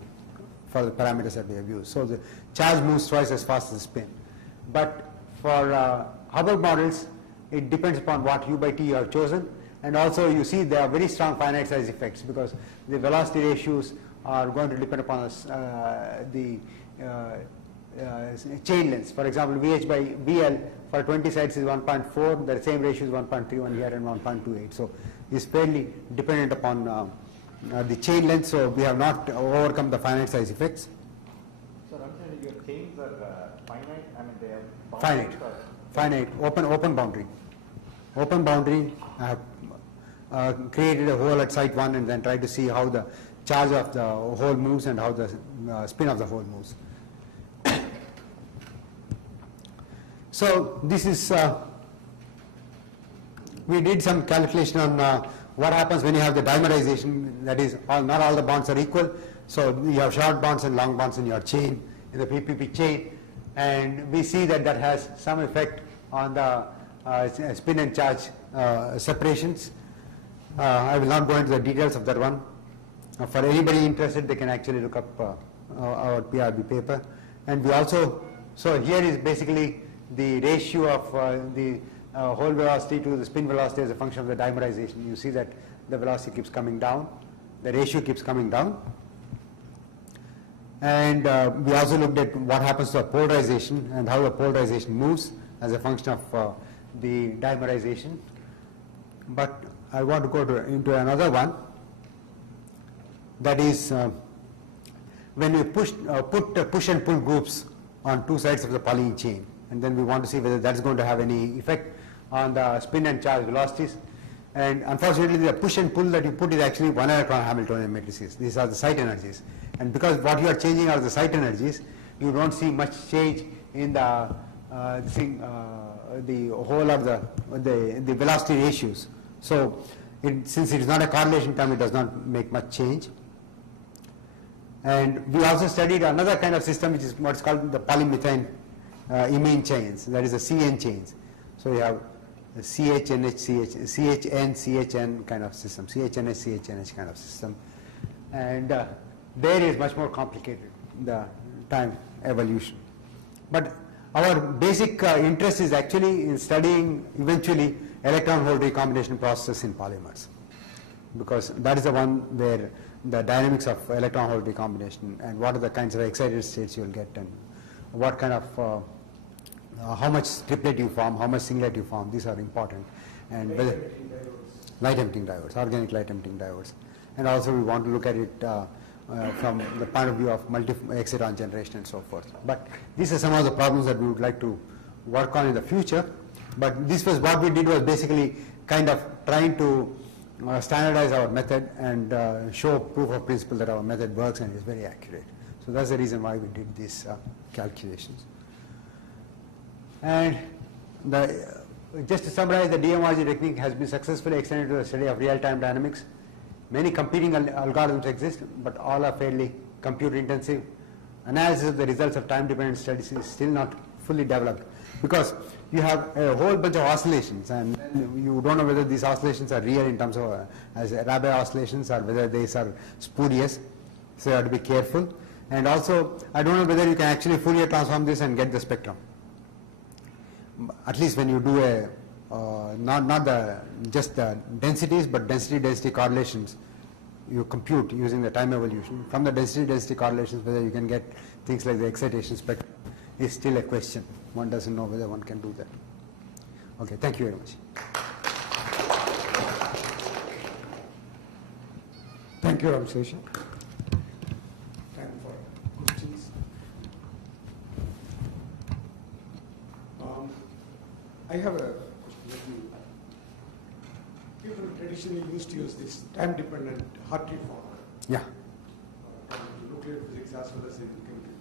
for the parameters that we have used. So the charge moves twice as fast as the spin. But for Hubble models, it depends upon what u by t you have chosen, and also you see there are very strong finite size effects, because the velocity ratios are going to depend upon the chain lengths. For example, VH by VL for 20 sites is 1.4, the same ratio is 1.31 here and 1.28. So it's fairly dependent upon the chain length, so we have not overcome the finite size effects. So Ramchandra, your chains are finite, they are finite, finite, open boundary. Open boundary, I have created a hole at site 1 and then tried to see how the charge of the hole moves and how the spin of the hole moves. So this is, we did some calculation on what happens when you have the dimerization, that is not all the bonds are equal. So you have short bonds and long bonds in your chain, in the PPP chain, and we see that that has some effect on the spin and charge separations. I will not go into the details of that one. For anybody interested, they can actually look up our PRB paper. And we also, so here is basically the ratio of the hole velocity to the spin velocity as a function of the dimerization. You see that the velocity keeps coming down, the ratio keeps coming down. And we also looked at what happens to the polarization and how the polarization moves as a function of the dimerization. But I want to go into another one, that is when we put push and pull groups on two sides of the Pauli chain, and then we want to see whether that's going to have any effect on the spin and charge velocities. And unfortunately, the push and pull that you put is actually one electron Hamiltonian matrices. These are the site energies, and because what you are changing are the site energies, you don't see much change in the the whole of the velocity ratios. So since it is not a correlation term, it does not make much change. And we also studied another kind of system, which is what's called the polymethane imine chains, that is the CN chains. So you have the CHN kind of system, CHNH kind of system. And there is much more complicated, the time evolution. But our basic interest is actually in studying eventually electron-hole recombination processes in polymers, because that is the one where the dynamics of electron-hole recombination and what are the kinds of excited states you will get, and what kind of how much triplet you form, how much singlet you form, these are important. And whether light-emitting diodes, organic light-emitting diodes. And also we want to look at it from the point of view of multi-exciton generation and so forth. But these are some of the problems that we would like to work on in the future. But this was what we did, was basically kind of trying to standardize our method and show proof of principle that our method works and is very accurate. So that's the reason why we did these calculations. And just to summarize, the dmrg technique has been successfully extended to the study of real-time dynamics. Many competing algorithms exist, but all are fairly compute intensive. Analysis of the results of time-dependent studies is still not fully developed, because you have a whole bunch of oscillations, and you don't know whether these oscillations are real in terms of as Rabi oscillations, or whether these are spurious. So you have to be careful. And also, I don't know whether you can actually Fourier transform this and get the spectrum. At least when you do a not just the densities, but density correlations, you compute using the time evolution. From the density correlations, whether you can get things like the excitation spectrum is still a question. One doesn't know whether one can do that. Okay, thank you very much. Thank you, Ramsesha. Time for questions. I have a question. People traditionally used to use this time-dependent Hartree fork. Yeah. In nuclear physics as well as in chemical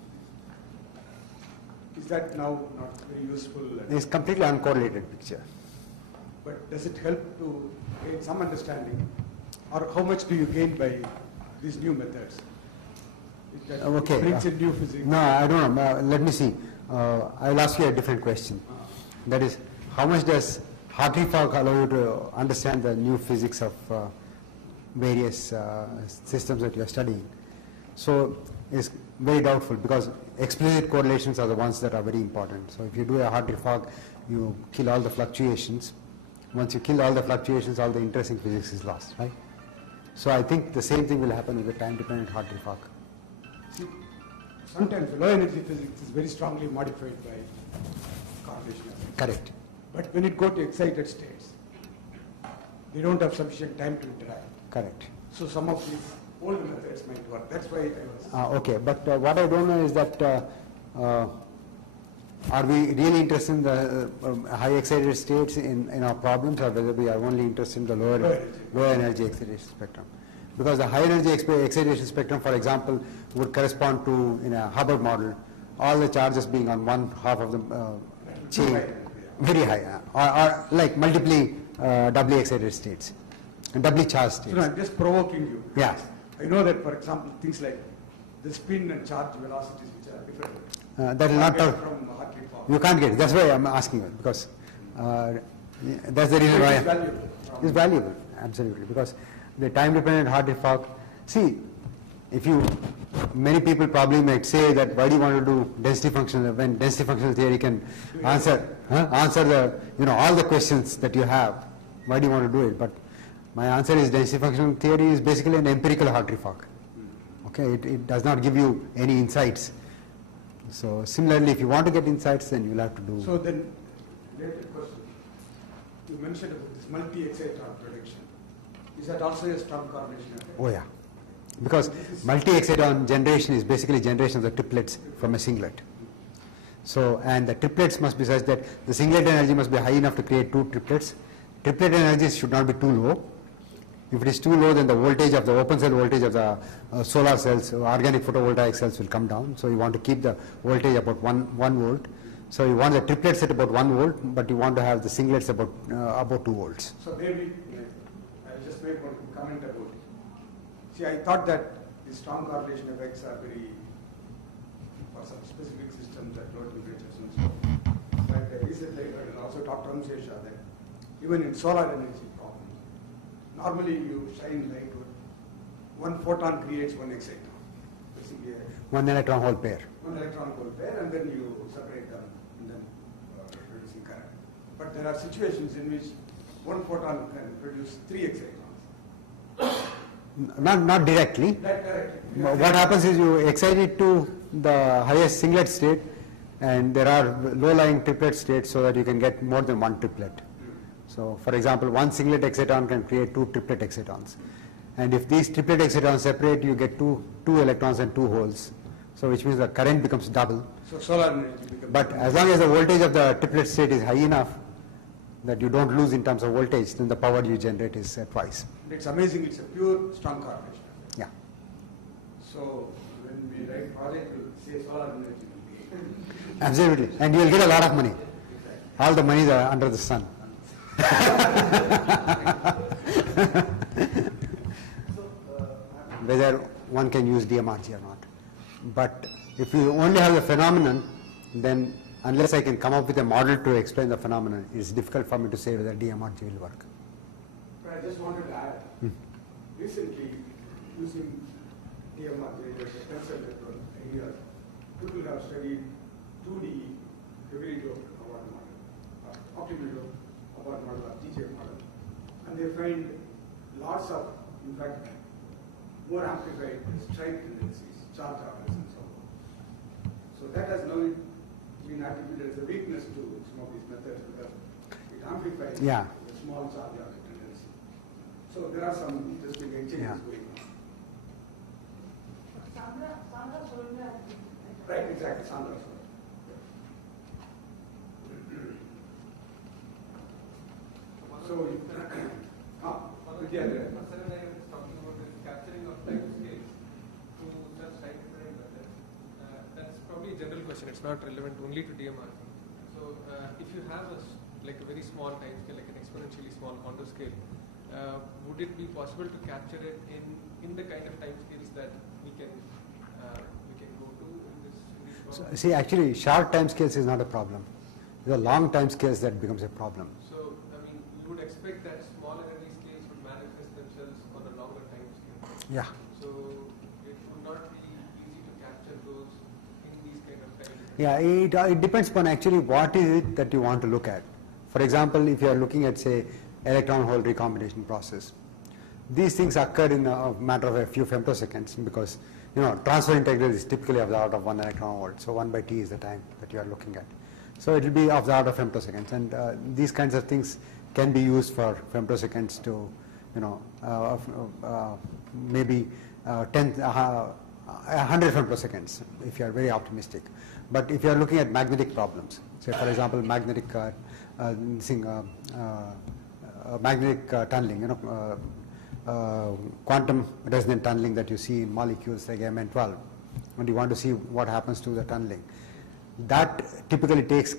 physics. Is that now not very useful? It's completely uncorrelated picture. But does it help to gain some understanding? Or how much do you gain by these new methods? Okay. Brings in new physics. No, I don't know. Let me see. I'll ask you a different question. That is, how much does Hartree fork allow you to understand the new physics of various systems that you are studying? So it's very doubtful, because explicit correlations are the ones that are very important. So if you do a Hartree fork, you kill all the fluctuations. Once you kill all the fluctuations, all the interesting physics is lost, right? So I think the same thing will happen with the time-dependent Hartree fork. See, sometimes low energy physics is very strongly modified by correlation effects. Correct. But when it goes to excited states, they don't have sufficient time to interact. Correct. So some of these old methods might work. That's why I was... Okay, but what I don't know is that are we really interested in the high excited states in our problems, or whether we are only interested in the lower energy excitation spectrum? Because the high energy excitation spectrum, for example, would correspond to, in a Hubbard model, all the charges being on one half of the chain, very high, or like multiply doubly excited states, and doubly charged states. So no, I'm just provoking you. Yeah. I know that, for example, things like the spin and charge velocities, which are different. That will not from Hartree fork. You can't get it. That's why I'm asking you, because that's the reason why it's valuable, absolutely, because the time-dependent Hartree fork. See, if you, many people probably might say that why do you want to do density functional when density functional theory can answer the all the questions that you have. Why do you want to do it? But my answer is density functional theory is basically an empirical Hartree fork. Okay, it does not give you any insights. So similarly, if you want to get insights, then you'll have to do. So then, related question. You mentioned about this multi-exciton prediction. Is that also a strong correlation? Oh yeah, because multi-exciton generation is basically generation of the triplets from a singlet. So, and the triplets must be such that the singlet energy must be high enough to create two triplets. Triplet energies should not be too low. If it is too low, then the voltage of the open cell voltage of the solar cells, organic photovoltaic cells will come down. So you want to keep the voltage about 1 volt. So you want the triplets at about 1 volt, but you want to have the singlets about 2 volts. So maybe I'll just make one comment about it. See, I thought that the strong correlation effects are very for some specific systems at low temperatures and so on. But recently I heard and also talked to Ramsesha that even in solar energy problems, normally you shine light, one photon creates one exciton. Basically, One electron hole pair. one electron hole pair, and then you separate them and then producing current. But there are situations in which one photon can produce 3 excitons. Not directly. That directly. What happens is you excite it to the highest singlet state, and there are low-lying triplet states so that you can get more than one triplet. So, for example, one singlet exciton can create 2 triplet excitons. And if these triplet excitons separate, you get two electrons and 2 holes. So, which means the current becomes double. So solar energy becomes. But as long as the voltage of the triplet state is high enough that you don't lose in terms of voltage, then the power you generate is twice. It's amazing. It's a pure strong correlation. Yeah. So when we write project, we'll say solar energy will be. Absolutely. And you will get a lot of money. All the money under the sun. Whether one can use DMRG or not. But if you only have the phenomenon, then unless I can come up with a model to explain the phenomenon, it's difficult for me to say whether DMRG will work. But I just wanted to add, recently using DMRG, the tensor network ideas, people have studied 2D heavily doped Hubbard model, optimally doped Hubbard model or TJ model, and they find lots of, in fact, more amplified strike tendencies, charge orders and so on. So that has now been attributed as a weakness to some of these methods because it amplifies the small charge order tendency. So there are some interesting exchanges going on. Right, exactly, Sandra. So, Vidya, talking about this capturing of time scales to such time different methods. That's probably a general question. It's not relevant only to DMRG. So, if you have like a very small time scale, like an exponentially small Kondo scale, would it be possible to capture it in the kind of time scales that we can go to in this? So, see, actually, short time scales is not a problem. The long time scales that becomes a problem. So, I mean, you would expect that small energy scales would manifest themselves on a longer time scale. Yeah. So, it would not be easy to capture those in these kind of time. Yeah, it depends upon actually what is it that you want to look at. For example, if you are looking at, say, electron-hole recombination process, these things occur in a matter of a few femtoseconds because, transfer integral is typically of the order of 1 electron volt. So 1/t is the time that you are looking at. So it will be of the order of femtoseconds, and these kinds of things can be used for femtoseconds to, maybe 100 femtoseconds if you are very optimistic. But if you are looking at magnetic problems, say for example magnetic tunneling, quantum resonant tunneling that you see in molecules like Mn12, and you want to see what happens to the tunneling. That typically takes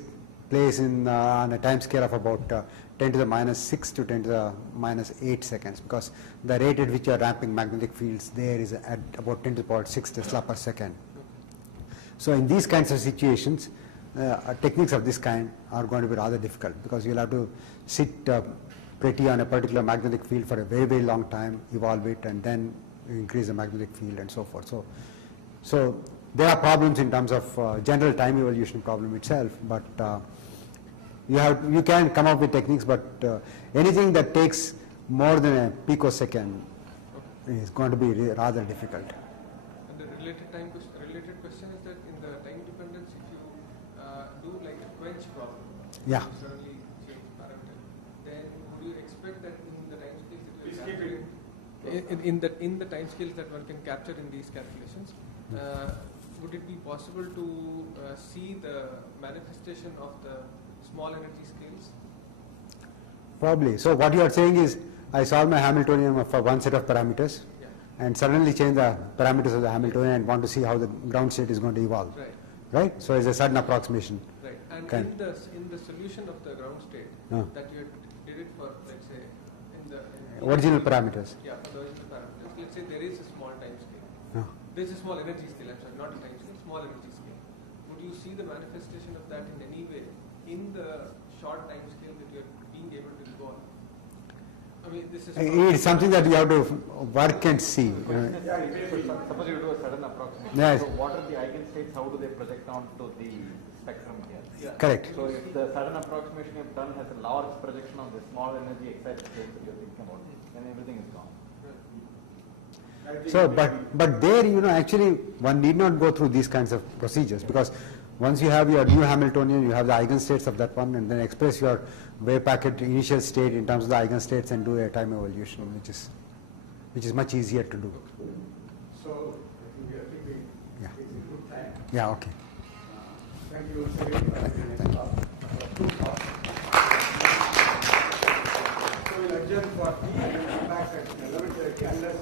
place on a time scale of about 10 to the minus 6 to 10 to the minus 8 seconds, because the rate at which you are ramping magnetic fields there is at about 10 to the power 6 Tesla per second. So in these kinds of situations, techniques of this kind are going to be rather difficult because you'll have to sit pretty on a particular magnetic field for a very, very long time, evolve it, and then increase the magnetic field and so forth. So there are problems in terms of general time evolution problem itself, but you can come up with techniques, but anything that takes more than a picosecond is going to be rather difficult. And the related question is that in the time dependence, if you do like a quench problem, yeah, suddenly change parameter, then would you expect that in the time scales it will capture in the time scales that one can capture in these calculations? Would it be possible to see the manifestation of the small energy scales? Probably. So what you are saying is, I solve my Hamiltonian for one set of parameters, and suddenly change the parameters of the Hamiltonian and want to see how the ground state is going to evolve. Right. Right? So it's a sudden approximation. Right. And Kind. in the solution of the ground state Ah. that you did it for, let's say, in the Original parameters. Yeah, for the original parameters. Let's say there is a small time scale. Ah. There is a small energy scale. I'm sorry, not a time scale. Small energy scale. Would you see the manifestation of that in any way in the short time scale that you're being able to evolve? I mean, this is It's something that you have to work and see. Suppose you do a sudden approximation. Yes. So what are the eigenstates? How do they project onto the spectrum here? Yeah. Correct. So if the sudden approximation you've done has a large projection on the small energy excited state that you're thinking about, then everything is gone. So, but there, actually, one need not go through these kinds of procedures, because once you have your new Hamiltonian, you have the eigenstates of that one, and then express your wave packet initial state in terms of the eigenstates and do a time evolution, which is much easier to do. So I think we are keeping Yeah. it's a good time. Yeah. Okay. Thank you once again for the next talk. So we'll adjourn for tea and come back at 11:30 unless